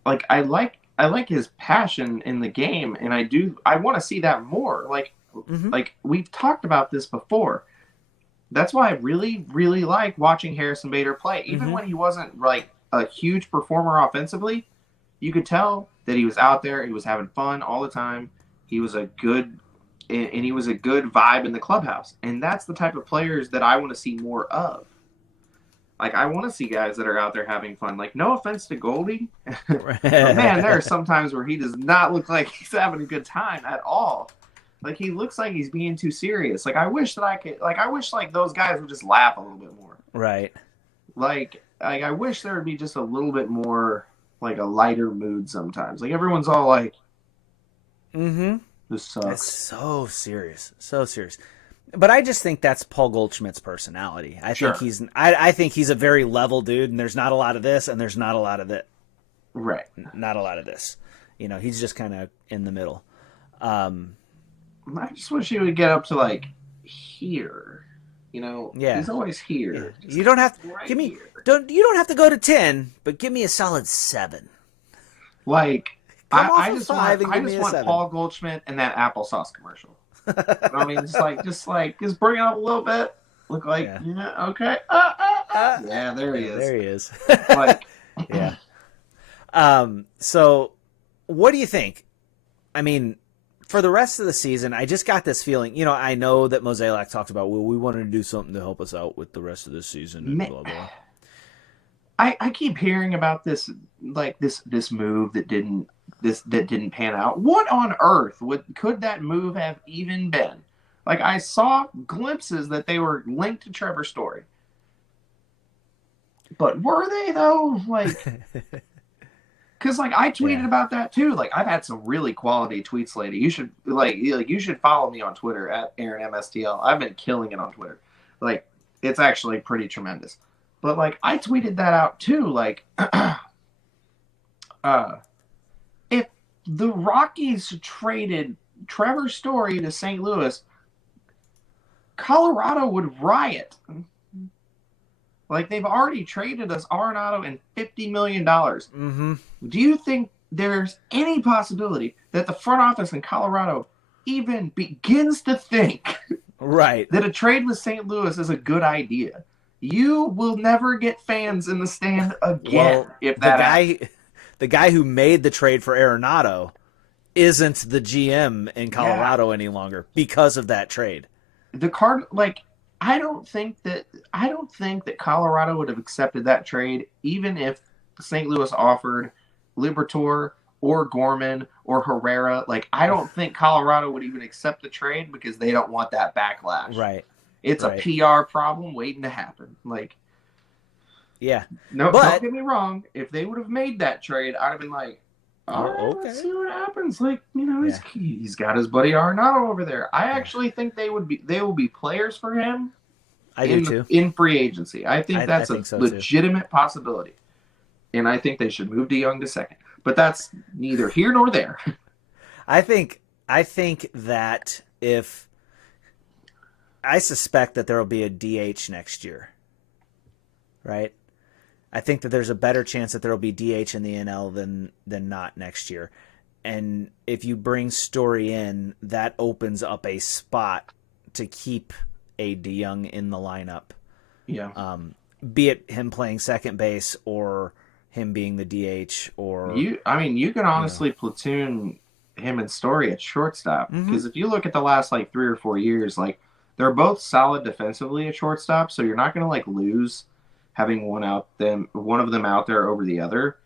I like his passion in the game, and I want to see that more. Like we've talked about this before. That's why I really, really like watching Harrison Bader play. Even when he wasn't like a huge performer offensively, you could tell that he was out there. He was having fun all the time. He was a good vibe in the clubhouse. And that's the type of players that I want to see more of. Like, I want to see guys that are out there having fun. Like, no offense to Goldie. But man, there are some times where he does not look like he's having a good time at all. Like, he looks like he's being too serious. Like, I wish those guys would just laugh a little bit more. Right. Like I wish there would be just a little bit more, like, a lighter mood sometimes. Like, everyone's all like, this sucks. It's so serious. So serious. But I just think that's Paul Goldschmidt's personality. I think he's a very level dude, and there's not a lot of this, and there's not a lot of that. Right. Not a lot of this. He's just kind of in the middle. I just wish he would get up to, like, here. Yeah. He's always here. Yeah. You don't have to you don't have to go to 10, but give me a solid 7. Like, I just want 7. Paul Goldschmidt and that applesauce commercial. I mean, just bring it up a little bit. Look like, okay. Yeah, there he is. There he is. Like, yeah. So, what do you think? I mean, for the rest of the season, I just got this feeling. I know that Mozeliak talked about, well, we wanted to do something to help us out with the rest of the season and blah blah. I keep hearing about this, like this move that didn't pan out. What on earth could that move have even been? Like, I saw glimpses that they were linked to Trevor Story, but were they though? Like, because like I tweeted about that too. Like, I've had some really quality tweets lately. You should you should follow me on Twitter at AaronMSTL. I've been killing it on Twitter. Like, it's actually pretty tremendous. But, like, I tweeted that out, too. Like, if the Rockies traded Trevor Story to St. Louis, Colorado would riot. Like, they've already traded us Arenado and $50 million. Mm-hmm. Do you think there's any possibility that the front office in Colorado even begins to think that a trade with St. Louis is a good idea? You will never get fans in the stand again if that the guy who made the trade for Arenado isn't the GM in Colorado any longer because of that trade. I don't think that Colorado would have accepted that trade even if St. Louis offered Liberatore or Gorman or Herrera. Like, I don't think Colorado would even accept the trade because they don't want that backlash. Right. It's a PR problem waiting to happen. Like, Yeah. No, But- don't get me wrong. If they would have made that trade, I'd have been like, all right, okay. let's see what happens. Like, you know, Yeah. he's got his buddy Arenado over there. I actually think they will be players for him. I do too. In free agency. I think that's think a so, too. legitimate possibility. And I think they should move DeYoung to second. But that's neither here nor there. I think that if I suspect that there will be a DH next year, right? I think that there's a better chance that there will be DH in the NL than not next year. And if you bring Story in, that opens up a spot to keep a DeYoung in the lineup. Yeah. Be it him playing second base or him being the DH or You can honestly platoon him and Story at shortstop. Because if you look at the last like 3 or 4 years, like they're both solid defensively at shortstop, so you're not going to like lose having one of them out there over the other.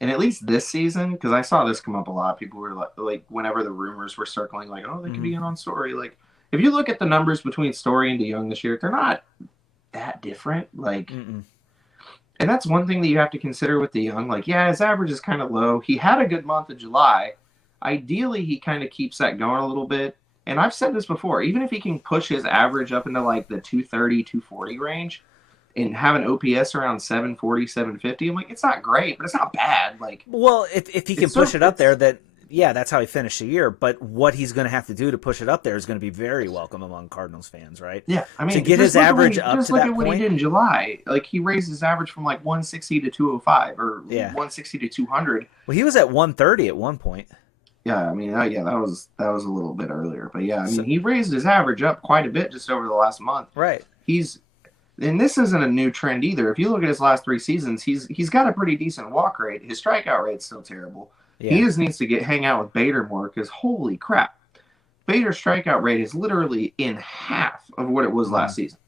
And at least this season, because I saw this come up a lot, people were like whenever the rumors were circling, like, oh, they could be in on Story. Like, if you look at the numbers between Story and DeYoung this year, they're not that different. Like, and that's one thing that you have to consider with DeYoung. Like, yeah, his average is kind of low. He had a good month of July. Ideally, he kind of keeps that going a little bit. And I've said this before, even if he can push his average up into like the 230, 240 range and have an OPS around 740, 750, I'm like, it's not great, but it's not bad. Like, well, if he can push it up there, that's how he finished the year. But what he's going to have to do to push it up there is going to be very welcome among Cardinals fans, right? Yeah, I mean, to get his average up to that point. Just look at what he did in July. Like, he raised his average from like 160 to 205 or 160 to 200. Well, he was at 130 at one point. Yeah, I mean, that was a little bit earlier, but yeah, I mean, he raised his average up quite a bit just over the last month. Right. And this isn't a new trend either. If you look at his last 3 seasons, he's got a pretty decent walk rate. His strikeout rate's still terrible. Yeah. He just needs to hang out with Bader more because holy crap, Bader's strikeout rate is literally in half of what it was last season.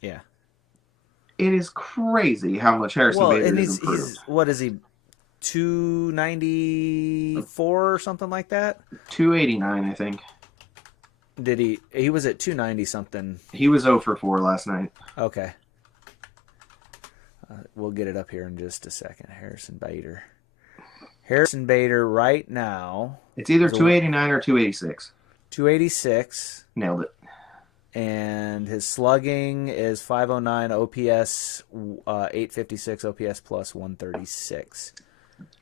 Yeah. It is crazy how much Harrison Bader has improved. What is he? 294 or something like that? 289, I think. Did he was at 290 something. He was 0 for 4 last night. Okay. We'll get it up here in just a second. Harrison Bader right now. It's either 289 or 286. 286. Nailed it. And his slugging is 509, OPS 856, OPS plus 136.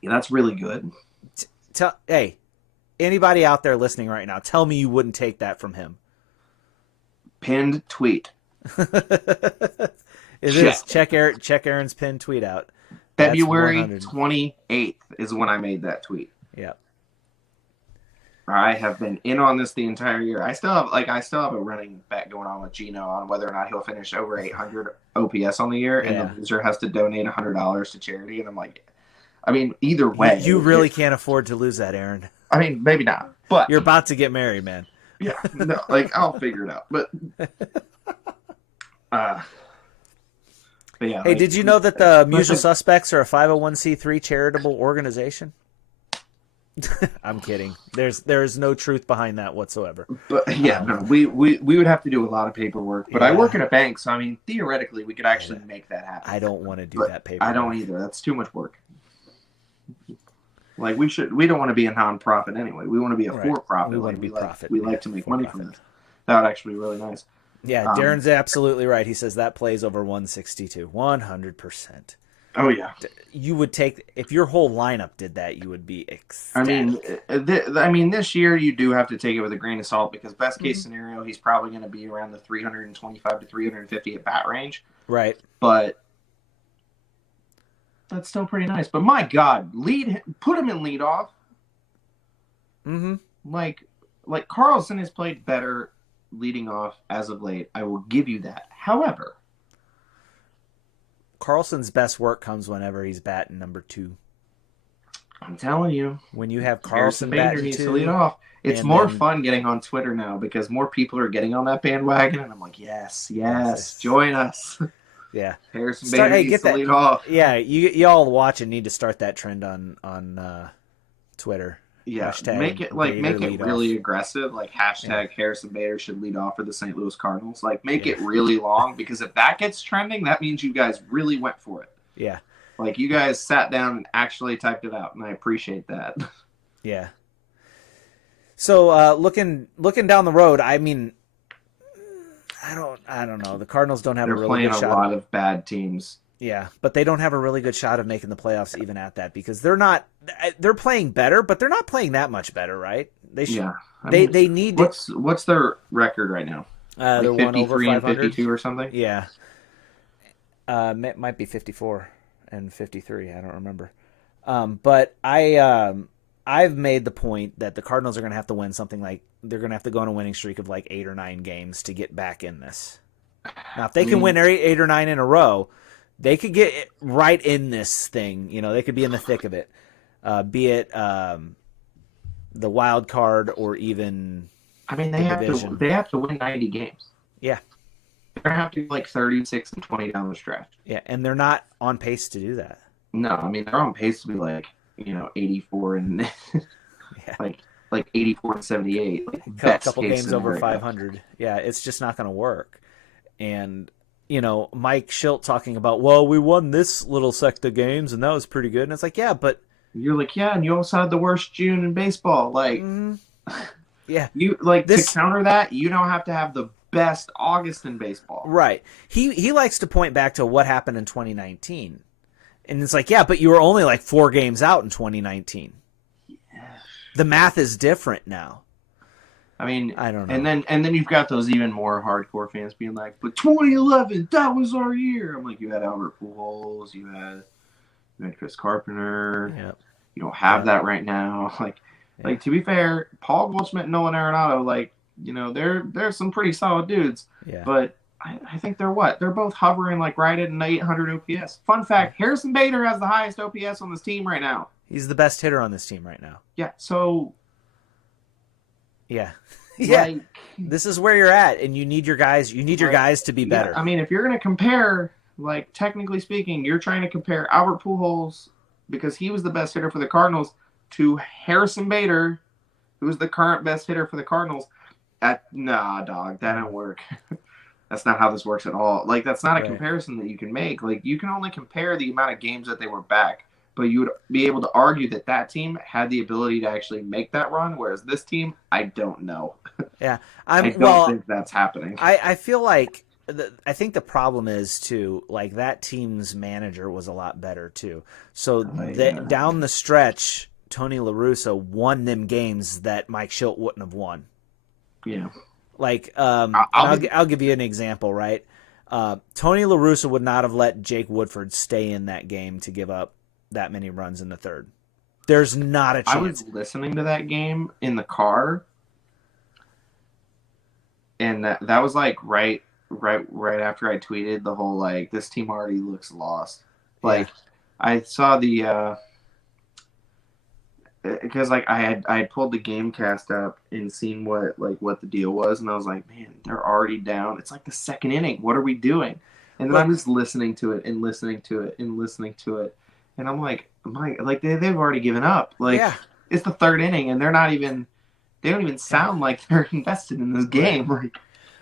Yeah, that's really good. Hey, anybody out there listening right now, tell me you wouldn't take that from him. Pinned tweet. It is. Check Aaron's pinned tweet out. February 28th is when I made that tweet. Yeah. I have been in on this the entire year. I still have a running bet going on with Gino on whether or not he'll finish over 800 OPS on the year, and the loser has to donate $100 to charity. And I'm like, I mean, either way, you really can't afford to lose that, Aaron. I mean, maybe not, but you're about to get married, man. Yeah, no, I'll figure it out. But yeah. Hey, did you know that the Usual Suspects are a 501c3 charitable organization? I'm kidding. There's no truth behind that whatsoever. But yeah, no, we would have to do a lot of paperwork. But I work in a bank, so I mean, theoretically, we could actually make that happen. I don't want to do that paperwork. I don't either. That's too much work. Like we don't want to be a non-profit anyway. We want to be a for-profit. We want to be profit. We like to make money from this. That would actually be really nice. Yeah, Darren's absolutely right. He says that plays over 162, 100%. Oh yeah. You would take if your whole lineup did that. You would be ecstatic. I mean, this year you do have to take it with a grain of salt because best case scenario, he's probably going to be around the 325 to 350 at bat range. Right. But that's still pretty nice. But my God, put him in leadoff. Mm-hmm. Like Carlson has played better leading off as of late. I will give you that. However, Carlson's best work comes whenever he's batting number 2. I'm telling you. When you have Carlson batting needs 2, to lead off. It's more fun getting on Twitter now because more people are getting on that bandwagon, and I'm like, yes, join us. Yeah. Harrison Bader needs to lead off. Yeah, you all watching need to start that trend on Twitter. Yeah, hashtag make it really aggressive. Like hashtag Harrison Bader should lead off for the St. Louis Cardinals. Like make it really long because if that gets trending, that means you guys really went for it. Yeah. Like, you guys sat down and actually typed it out, and I appreciate that. Yeah. So looking down the road, I mean, I don't know. The Cardinals don't have They're a really playing good a shot. lot of bad teams. Yeah, but they don't have a really good shot of making the playoffs even at that, because they're playing better, but they're not playing that much better, right? They should. Yeah. They need. What's their record right now? They're Like one over 53 and 500. 52 or something? Yeah. Might be 54 and 53. I don't remember. But I've made the point that the Cardinals are going to have to win something like, they're going to have to go on a winning streak of like 8 or 9 games to get back in this. Now, if they can win 8 or 9 in a row, they could get right in this thing. You know, they could be in the thick of it, be it the wild card or even. I mean, the division. they have to win 90 games. Yeah. They're going to have to be like 36 and 20 down the stretch. Yeah, and they're not on pace to do that. No, I mean, they're on pace to be like, 84 and Yeah. like 84 and 78. Like, A couple games over 500. Yeah, it's just not going to work. And, Mike Schilt talking about, well, we won this little sect of games, and that was pretty good. And it's like, yeah, but... You're like, yeah, and you also had the worst June in baseball. Like, yeah. You to counter that, you don't have to have the best August in baseball. Right. He likes to point back to what happened in 2019. And it's like, yeah, but you were only like 4 games out in 2019. Yeah. The math is different now. I mean, I don't know. And then you've got those even more hardcore fans being like, but 2011, that was our year. I'm like, you had Albert Pujols, you had Chris Carpenter. Yep. You don't have that right now. Like to be fair, Paul Goldschmidt and Nolan Arenado, they're some pretty solid dudes. Yeah. But I think they're what? They're both hovering like right at an 800 OPS. Fun fact, Harrison Bader has the highest OPS on this team right now. He's the best hitter on this team right now. Yeah, so... Yeah. Yeah. This is where you're at, and you need your guys. You need your guys to be better. I mean, if you're going to compare, technically speaking, you're trying to compare Albert Pujols, because he was the best hitter for the Cardinals, to Harrison Bader, who is the current best hitter for the Cardinals. Nah, dog, that don't work. That's not how this works at all. That's not a comparison that you can make. You can only compare the amount of games that they were back, but you would be able to argue that team had the ability to actually make that run, whereas this team, I don't know. Yeah, I don't think that's happening. I feel like I think the problem is too, that team's manager was a lot better too. So down the stretch, Tony La Russa won them games that Mike Schilt wouldn't have won. Yeah. I'll give you an example, right? Tony La Russa would not have let Jake Woodford stay in that game to give up that many runs in the third. There's not a chance. I was listening to that game in the car, and that was right after I tweeted the whole this team already looks lost. I saw the because I had pulled the game cast up and seen what the deal was, and I was like, man, they're already down. It's the second inning. What are we doing? And then I'm just listening to it and listening to it and listening to it. And I'm like, they've already given up. It's the third inning, and they don't even sound like they're invested in this game.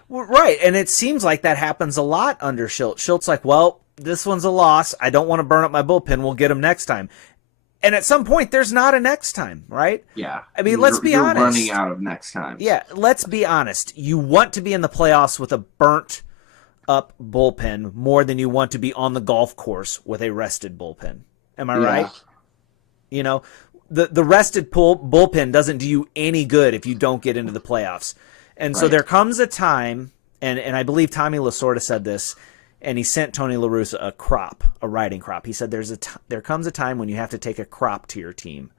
Right, and it seems like that happens a lot under Schilt. Schilt's like, well, this one's a loss. I don't want to burn up my bullpen. We'll get them next time. And at some point, there's not a next time, right? Yeah. I mean, let's be honest. You're running out of next time. Yeah, let's be honest. You want to be in the playoffs with a burnt-up bullpen more than you want to be on the golf course with a rested bullpen. Am I right? The rested bullpen doesn't do you any good if you don't get into the playoffs. And so there comes a time, and I believe Tommy Lasorda said this, and he sent Tony La Russa a riding crop. He said there comes a time when you have to take a crop to your team.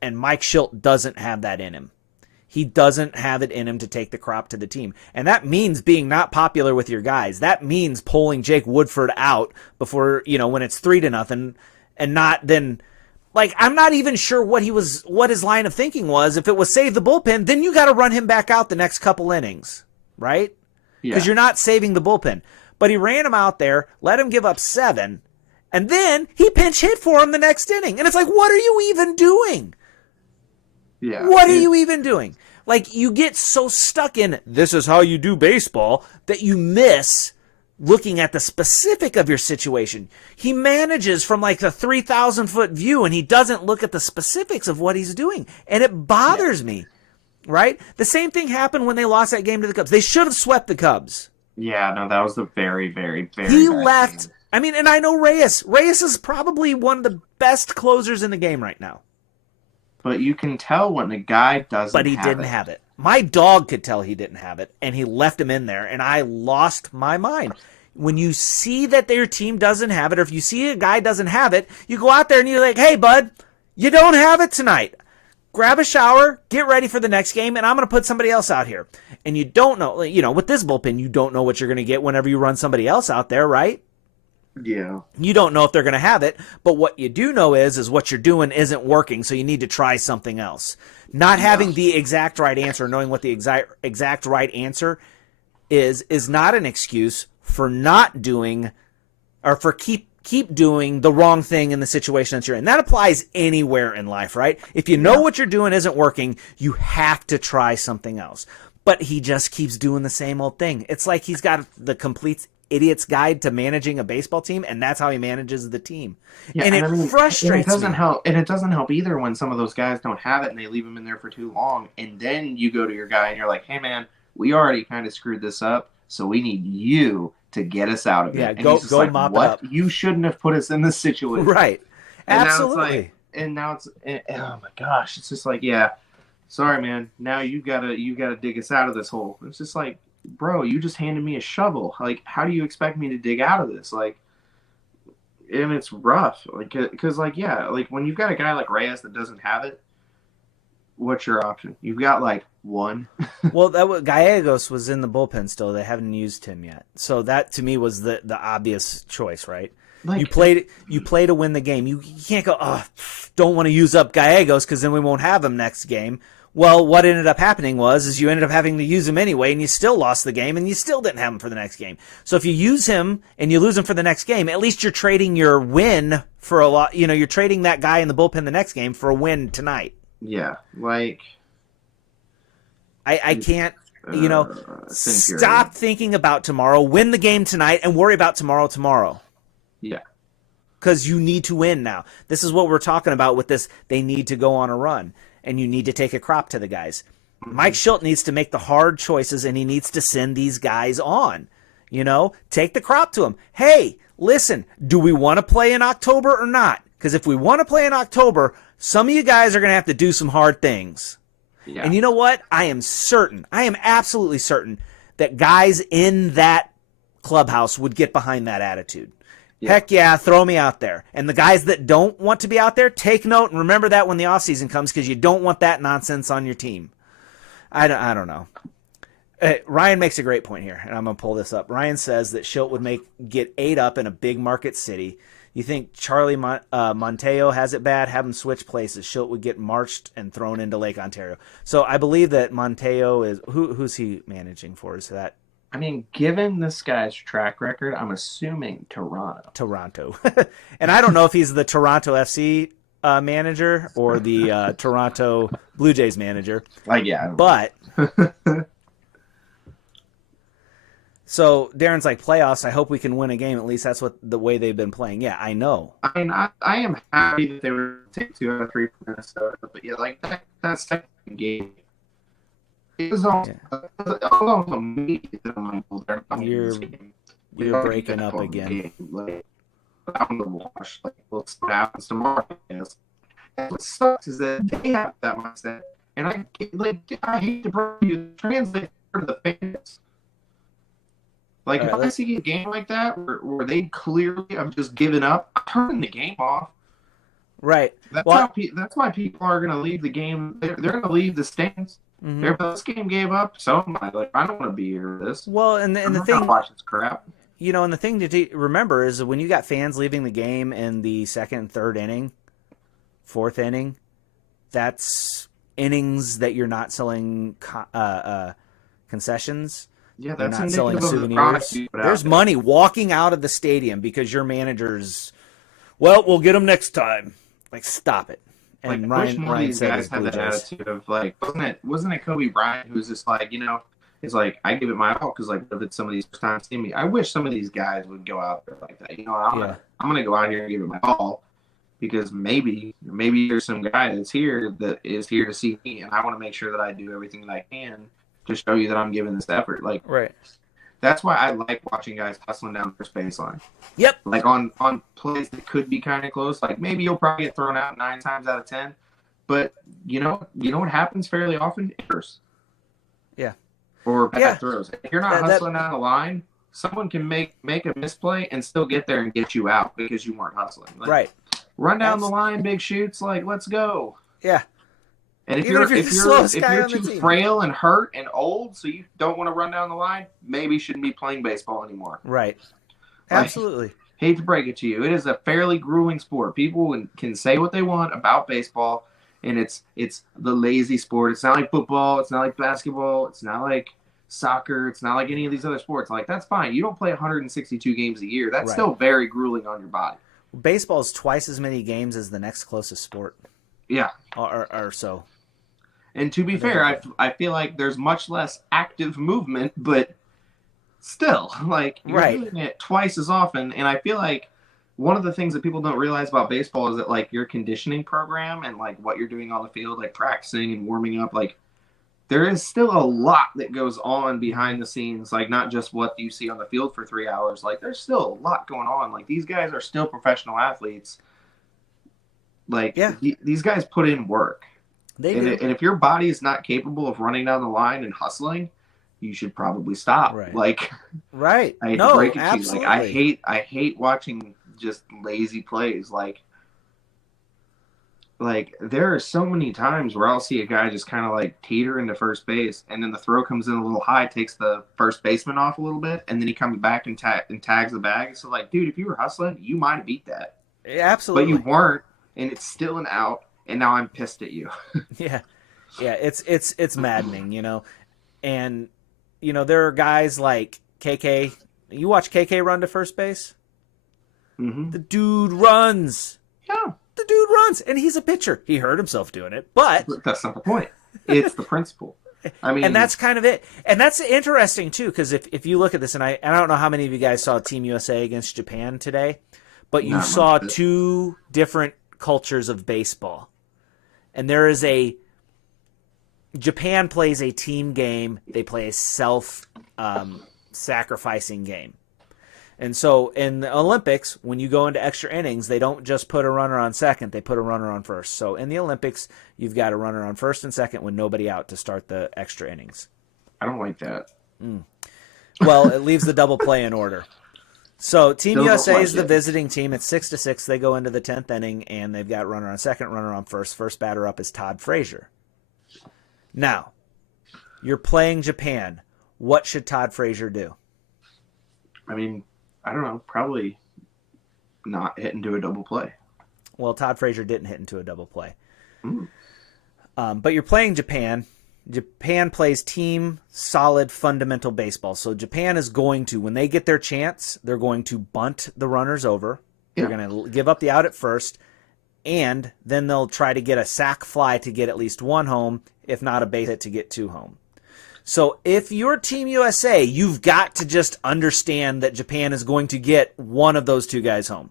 And Mike Schilt doesn't have that in him. He doesn't have it in him to take the crop to the team. And that means being not popular with your guys. That means pulling Jake Woodford out before, when it's 3-0, and not then... I'm not even sure what his line of thinking was. If it was save the bullpen, then you got to run him back out the next couple innings, right? Because you're not saving the bullpen. But he ran him out there, let him give up 7, and then he pinch hit for him the next inning. And it's like, what are you even doing? Yeah. What are you even doing? You get so stuck in this is how you do baseball that you miss looking at the specific of your situation. He manages from like the 3,000-foot view, and he doesn't look at the specifics of what he's doing. And it bothers me, right? The same thing happened when they lost that game to the Cubs. They should have swept the Cubs. Yeah, no, that was a very, very, very He bad left. game. I mean, and I know Reyes. Reyes is probably one of the best closers in the game right now. But you can tell when a guy doesn't But he didn't have it. My dog could tell he didn't have it, and he left him in there, and I lost my mind. When you see that their team doesn't have it, or if you see a guy doesn't have it, you go out there and you're like, hey, bud, you don't have it tonight. Grab a shower, get ready for the next game, and I'm going to put somebody else out here. And you don't know, with this bullpen, you don't know what you're going to get whenever you run somebody else out there, right? Yeah. You don't know if they're going to have it, but what you do know is what you're doing isn't working, so you need to try something else. Not having the exact right answer, knowing what the exact right answer is not an excuse for not doing or for keep doing the wrong thing in the situation that you're in. That applies anywhere in life, right? If you know what you're doing isn't working, you have to try something else. But he just keeps doing the same old thing. It's like he's got the complete idiot's guide to managing a baseball team, and that's how he manages the team. Yeah, and it frustrates and it doesn't me. help. And it doesn't help either when some of those guys don't have it and they leave them in there for too long. And then you go to your guy and you're like, hey, man, we already kind of screwed this up, so we need you to get us out of it. Yeah, and go he's just like, mop what? up. You shouldn't have put us in this situation. Right. And Absolutely. now it's oh my gosh, it's just like, yeah, sorry, man. Now you gotta dig us out of this hole. It's just like, bro, you just handed me a shovel. Like, how do you expect me to dig out of this? Like, and it's rough. Like, because like, yeah, like when you've got a guy like Reyes that doesn't have it, what's your option? You've got like one. Well, Gallegos was in the bullpen still. They haven't used him yet. So that to me was the obvious choice, right? Like, you play to win the game. You can't go, don't want to use up Gallegos because then we won't have him next game. Well, what ended up happening is you ended up having to use him anyway, and you still lost the game, and you still didn't have him for the next game. So if you use him and you lose him for the next game, at least you're trading your win for a lot. You're trading that guy in the bullpen the next game for a win tonight. yeah, like I can't, stop thinking about tomorrow, win the game tonight, and worry about tomorrow. Yeah. Because you need to win now. This is what we're talking about with this. They need to go on a run, and you need to take a crop to the guys. Mm-hmm. Mike Schilt needs to make the hard choices, and he needs to send these guys on. Take the crop to them. Hey, listen, do we want to play in October or not? Because if we want to play in October, some of you guys are going to have to do some hard things. Yeah. And you know what? I am absolutely certain that guys in that clubhouse would get behind that attitude. Yeah. Heck yeah, throw me out there. And the guys that don't want to be out there, take note and remember that when the offseason comes because you don't want that nonsense on your team. I don't know. Ryan makes a great point here, and I'm going to pull this up. Ryan says that Schilt would get ate up in a big market city. You think Charlie Monteo has it bad? Have him switch places. Schilt would get marched and thrown into Lake Ontario. So I believe that Monteo is who's he managing for? Is that? I mean, given this guy's track record, I'm assuming Toronto. And I don't know if he's the Toronto FC manager or the Toronto Blue Jays manager. Yeah. But so Darren's like, playoffs, I hope we can win a game. At least that's the way they've been playing. Yeah, I know. I mean, I am happy that they were take 2 out of 3 from Minnesota. But yeah, like that second game, it was almost You're breaking up again. Like, I'm the wash. Like, we'll see what happens tomorrow. Yes. And what sucks is that they have that mindset, and I hate to translate for the fans. Like, if I see a game like that where they clearly I'm just giving up, I'm turning the game off. Right. That's why people are going to leave the game. They're going to leave the stands. Mm-hmm. If this game gave up, so am I. Like, I don't want to be here for this. Well, and the thing, watch this crap. And the thing to remember is that when you got fans leaving the game in the second, third inning, fourth inning, that's innings that you're not selling concessions. Yeah, that's not selling souvenirs. There's money walking out of the stadium because your manager's, we'll get them next time. Like, stop it. And like, Ryan said guys have that attitude of like, wasn't it Kobe Bryant who was just like, It's like I give it my all because like if it's some of these first time seeing me, I wish some of these guys would go out there like that. I'm gonna go out here and give it my all because maybe there's some guy that's here that is here to see me, and I want to make sure that I do everything that I can to show you that I'm giving this effort. Like Right. that's why I like watching guys hustling down first baseline. Yep. Like on plays that could be kind of close. Like maybe you'll probably get thrown out 9 times out of 10, but you know what happens fairly often? Errors. Yeah. Or bad Yeah. throws. If you're not hustling down the line, someone can make a misplay and still get there and get you out because you weren't hustling. Like, Right. Run down the line, big shoots. Like let's go. Yeah. And if Even you're if you're the slowest guy on the too team. frail and hurt and old, so you don't want to run down the line, maybe you shouldn't be playing baseball anymore. Right. Like, Absolutely. hate to break it to you, it is a fairly grueling sport. People can say what they want about baseball, and it's the lazy sport. It's not like football. It's not like basketball. It's not like soccer. It's not like any of these other sports. Like that's fine. You don't play 162 games a year. That's Right. still very grueling on your body. Baseball is twice as many games as the next closest sport, Yeah. or so. And to be fair, I feel like there's much less active movement, but still, like you're Right. doing it twice as often. And I feel like one of the things that people don't realize about baseball is that like your conditioning program and like what you're doing on the field, like practicing and warming up, like there is still a lot that goes on behind the scenes, like not just what you see on the field for 3 hours. Like there's still a lot going on. Like these guys are still professional athletes. Like Yeah. these guys put in work. They And, do. and if your body is not capable of running down the line and hustling, you should probably stop. Right. Like Right. I hate No, to break it absolutely. to you. Like I hate watching just lazy plays. Like there are so many times where I'll see a guy just kind of like teeter into first base, and then the throw comes in a little high, takes the first baseman off a little bit, and then he comes back and tags the bag. So like, dude, if you were hustling, you might have beat that, Absolutely. but you weren't, and it's still an out. And now I'm pissed at you. Yeah. Yeah, it's maddening, you know. And you know, there are guys like KK. You watch KK run to first base? Mm-hmm. The dude runs. Yeah. The dude runs, and he's a pitcher. He hurt himself doing it, but That's not the point. It's the principle. I mean, and that's kind of it. And that's interesting too, because if you look at this, and I don't know how many of you guys saw Team USA against Japan today, but you Not saw much. two different cultures of baseball. And there is Japan plays a team game. They play a self-sacrificing game. And so in the Olympics, when you go into extra innings, they don't just put a runner on second. They put a runner on first. So in the Olympics, you've got a runner on first and second with nobody out to start the extra innings. I don't like that. Well, it leaves the double play in order. So Team Still don't USA like is the it. visiting team. It's 6-6. They go into the 10th inning, and they've got runner on second, runner on first. First batter up is Todd Frazier. Now, you're playing Japan. What should Todd Frazier do? I mean, I don't know. Probably not hit into a double play. Well, Todd Frazier didn't hit into a double play. Mm. But you're playing Japan. Japan plays team, solid, fundamental baseball. So Japan is going to, when they get their chance, they're going to bunt the runners over. Yeah. They're going to give up the out at first, and then they'll try to get a sac fly to get at least one home, if not a base hit to get two home. So if you're Team USA, you've got to just understand that Japan is going to get one of those two guys home.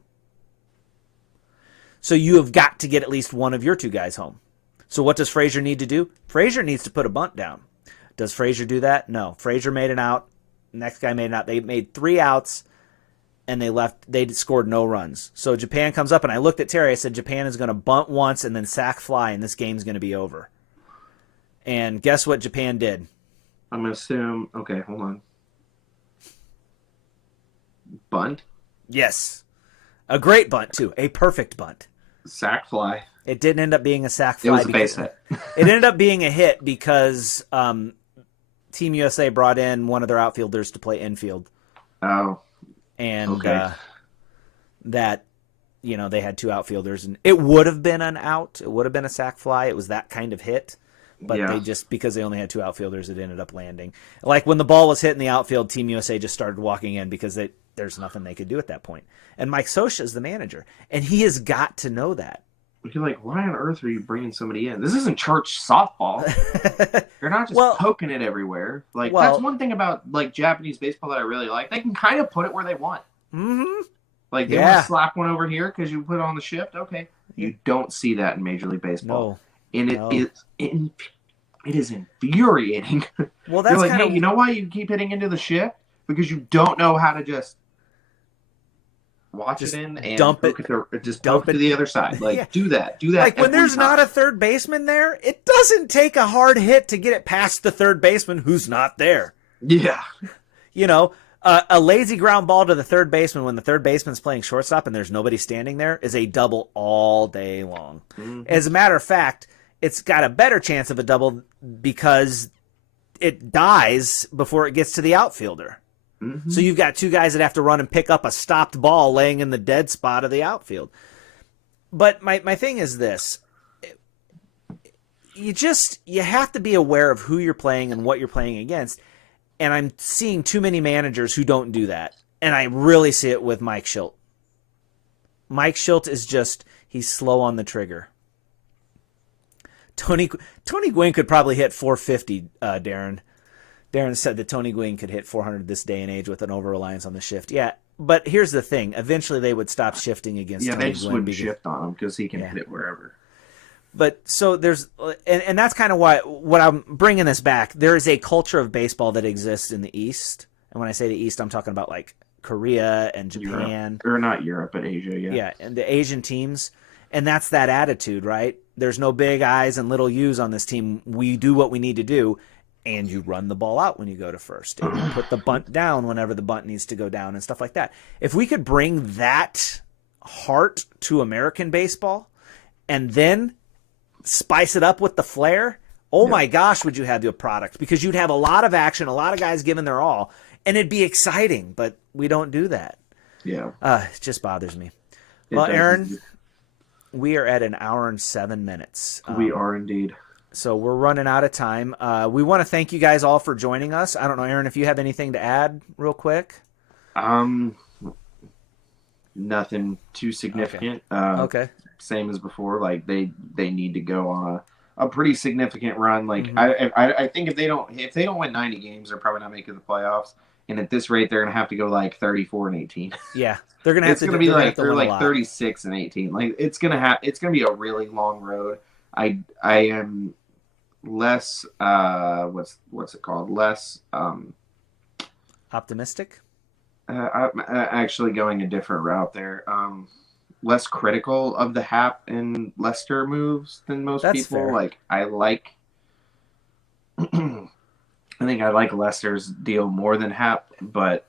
So you have got to get at least one of your two guys home. So what does Frazier need to do? Frazier needs to put a bunt down. Does Frazier do that? No. Frazier made an out. Next guy made an out. They made 3 outs, and they scored no runs. So Japan comes up, and I looked at Terry. I said, Japan is going to bunt once and then sac fly, and this game's going to be over. And guess what Japan did? I'm going to assume. Okay, hold on. Bunt? Yes. A great bunt, too. A perfect bunt. Sack fly. It didn't end up being a sac fly. It was a base hit. It ended up being a hit because Team USA brought in one of their outfielders to play infield. Oh. And Okay. that, you know, they had 2 outfielders. And it would have been an out. It would have been a sac fly. It was that kind of hit. But Yeah. they just, because they only had 2 outfielders, it ended up landing. Like when the ball was hit in the outfield, Team USA just started walking in because there's nothing they could do at that point. And Mike Scioscia is the manager. And he has got to know that. You're like, why on earth are you bringing somebody in? This isn't church softball. You're not just poking it everywhere. Like, that's one thing about, like, Japanese baseball that I really like. They can kind of put it where they want. Mm-hmm. Like, they want to slap one over here because you put it on the shift. Okay. You don't see that in Major League Baseball. No. And it is infuriating. Well, that's You're like, kind of... hey, you know why you keep hitting into the shift? Because you don't know how to just watch it in and dump it to the other side. Like, do that. Like, when there's not a third baseman there, it doesn't take a hard hit to get it past the third baseman who's not there. Yeah. You know, a lazy ground ball to the third baseman when the third baseman's playing shortstop and there's nobody standing there is a double all day long. Mm-hmm. As a matter of fact, it's got a better chance of a double because it dies before it gets to the outfielder. Mm-hmm. So you've got two guys that have to run and pick up a stopped ball laying in the dead spot of the outfield. But my thing is this. You have to be aware of who you're playing and what you're playing against. And I'm seeing too many managers who don't do that. And I really see it with Mike Schilt. Mike Schilt is he's slow on the trigger. Tony Gwynn could probably hit 450, Darren. Darren said that Tony Gwynn could hit 400 this day and age with an over-reliance on the shift. Yeah, but here's the thing. Eventually they would stop shifting against Tony Gwynn. Yeah, they just wouldn't shift on him because he can hit it wherever. But so there's – and that's kind of why – what I'm bringing this back. There is a culture of baseball that exists in the East. And when I say the East, I'm talking about like Korea and Japan. Europe. Or not Europe, but Asia, yeah. Yeah, and the Asian teams. And that's that attitude, right? There's no big I's and little U's on this team. We do what we need to do. And you run the ball out when you go to first. And you put the bunt down whenever the bunt needs to go down and stuff like that. If we could bring that heart to American baseball and then spice it up with the flair, my gosh, would you have a product? Because you'd have a lot of action, a lot of guys giving their all, and it'd be exciting. But we don't do that. Yeah. It just bothers me. Well, Aaron, we are at 1 hour and 7 minutes. We are indeed. So we're running out of time. We want to thank you guys all for joining us. I don't know, Aaron, if you have anything to add real quick. Nothing too significant. Okay. Same as before. Like they need to go on a pretty significant run. Like I think if they don't win 90 games, they're probably not making the playoffs. And at this rate, they're gonna have to go like 34-18. Yeah, they're gonna have to. It's gonna be like they're like 36-18. Like it's gonna be a really long road. I am less what's it called? Less optimistic. I'm actually going a different route there. Less critical of the Hap and Lester moves than most people. Fair. Like I think I like Lester's deal more than Hap, but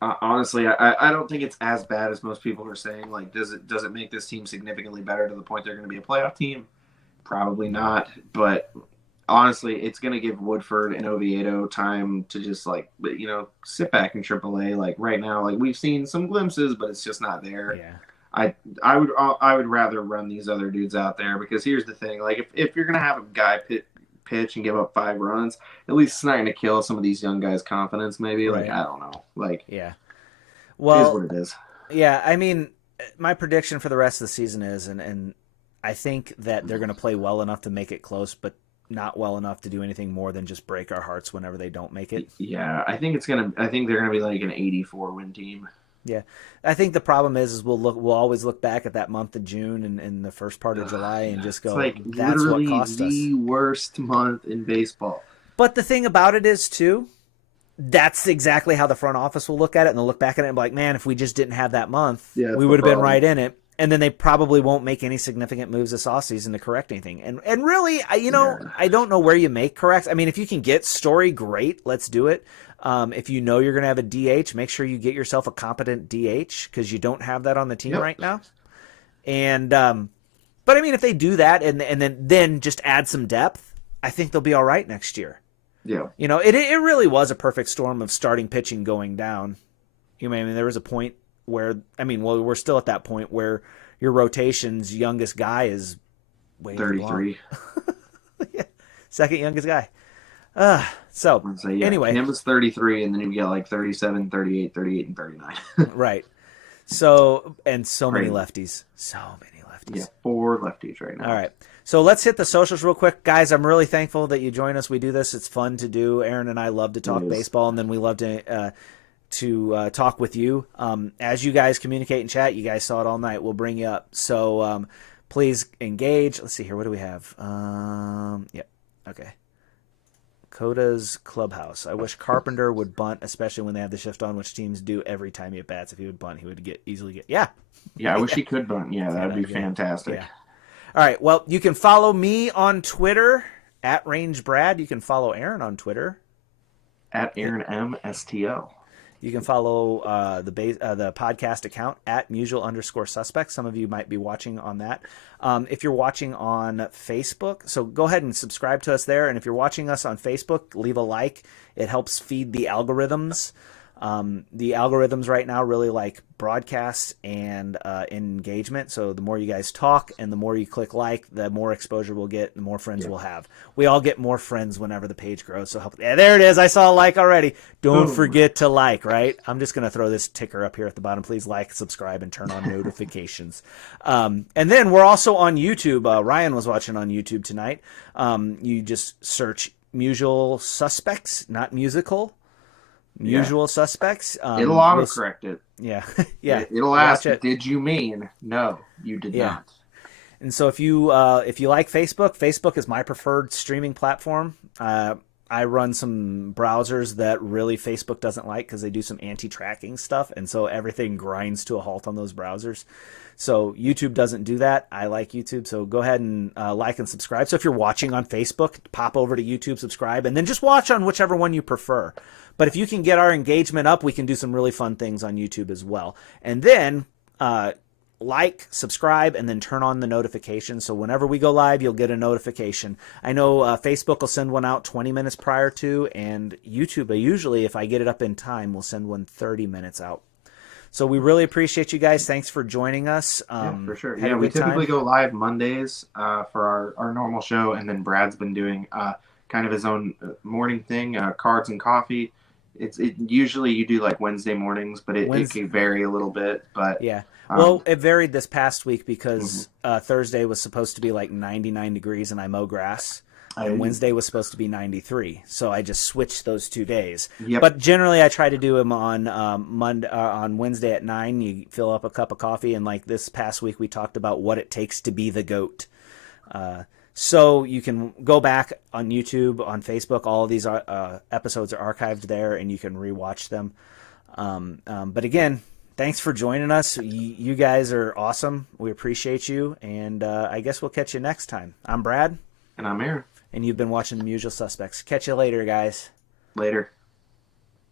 honestly, I don't think it's as bad as most people are saying. Like, does it make this team significantly better to the point they're going to be a playoff team? Probably not. But honestly, it's going to give Woodford and Oviedo time to just sit back in AAA. Like right now, like we've seen some glimpses, but it's just not there. Yeah. I would rather run these other dudes out there because here's the thing: like if you're going to have a guy pitch and give up 5 runs, at least it's not going to kill some of these young guys' confidence. Maybe right. Like I don't know. Like yeah. Well, it is what it is. Yeah, I mean, my prediction for the rest of the season is, and I think that they're going to play well enough to make it close, but not well enough to do anything more than just break our hearts whenever they don't make it. Yeah, I think they're going to be like an 84 win team. Yeah, I think the problem is we'll always look back at that month of June and the first part of July and just go, it's like that's what cost us. The worst month in baseball. But the thing about it is too, that's exactly how the front office will look at it, and they'll look back at it and be like, man, if we just didn't have that month, we would have been right in it. And then they probably won't make any significant moves this offseason to correct anything. And really, I don't know where you make corrects. I mean, if you can get Story, great, let's do it. If you know you're going to have a DH, make sure you get yourself a competent DH because you don't have that on the team right now. And but I mean, if they do that and then just add some depth, I think they'll be all right next year. Yeah, it really was a perfect storm of starting pitching going down. I mean, there was a point where we're still at that point where your rotation's youngest guy is 33. Yeah, second youngest guy. Anyway, him was 33, and then you get like 37, 38, 38, and 39. Right. So many lefties. lefties. Yeah, 4 lefties right now. All right. So let's hit the socials real quick. Guys, I'm really thankful that you join us. We do this. It's fun to do. Aaron and I love to talk baseball, and then we love to talk with you. As you guys communicate and chat, you guys saw it all night. We'll bring you up. So please engage. Let's see here. What do we have? Yep. Okay. Coda's Clubhouse. I wish Carpenter would bunt, especially when they have the shift on, which teams do every time he at bats. If he would bunt, he would easily get. Yeah. Yeah, I wish he could bunt. Yeah, that would be fantastic. Yeah. All right. Well, you can follow me on Twitter at RangeBrad. You can follow Aaron on Twitter at Aaron MSTL. You can follow the podcast account at Musial_Suspects. Some of you might be watching on that. If you're watching on Facebook, so go ahead and subscribe to us there. And if you're watching us on Facebook, leave a like. It helps feed the algorithms. The algorithms right now really like broadcast and engagement. So the more you guys talk and the more you click like, the more exposure we'll get, the more friends we'll have. We all get more friends whenever the page grows. So there it is. I saw a like already. Don't forget to like, right? I'm just going to throw this ticker up here at the bottom. Please like, subscribe, and turn on notifications. And then we're also on YouTube. Ryan was watching on YouTube tonight. You just search Musial Suspects, not musical. Usual Suspects. It'll autocorrect it. Yeah. Yeah. It'll ask, did you mean? No, you did not. And so if you like Facebook is my preferred streaming platform. I run some browsers that really Facebook doesn't like because they do some anti-tracking stuff. And so everything grinds to a halt on those browsers. So YouTube doesn't do that. I like YouTube. So go ahead and like and subscribe. So if you're watching on Facebook, pop over to YouTube, subscribe, and then just watch on whichever one you prefer. But if you can get our engagement up, we can do some really fun things on YouTube as well. And then like, subscribe, and then turn on the notifications. So whenever we go live, you'll get a notification. I know Facebook will send one out 20 minutes prior to, and YouTube, usually, if I get it up in time, will send one 30 minutes out. So we really appreciate you guys. Thanks for joining us. For sure. Yeah, we typically go live Mondays for our normal show, and then Brad's been doing kind of his own morning thing, cards and coffee. Usually you do like Wednesday mornings, but it can vary a little bit. But yeah. Well, it varied this past week because Thursday was supposed to be like 99 degrees and I mow grass. And Wednesday was supposed to be 93. So I just switched those 2 days. Yep. But generally I try to do them on Wednesday at 9. You fill up a cup of coffee. And like this past week, we talked about what it takes to be the GOAT. So you can go back on YouTube, on Facebook. All of these episodes are archived there, and you can rewatch them. But again, thanks for joining us. You guys are awesome. We appreciate you, and I guess we'll catch you next time. I'm Brad. And I'm Aaron. And you've been watching The Usual Suspects. Catch you later, guys. Later.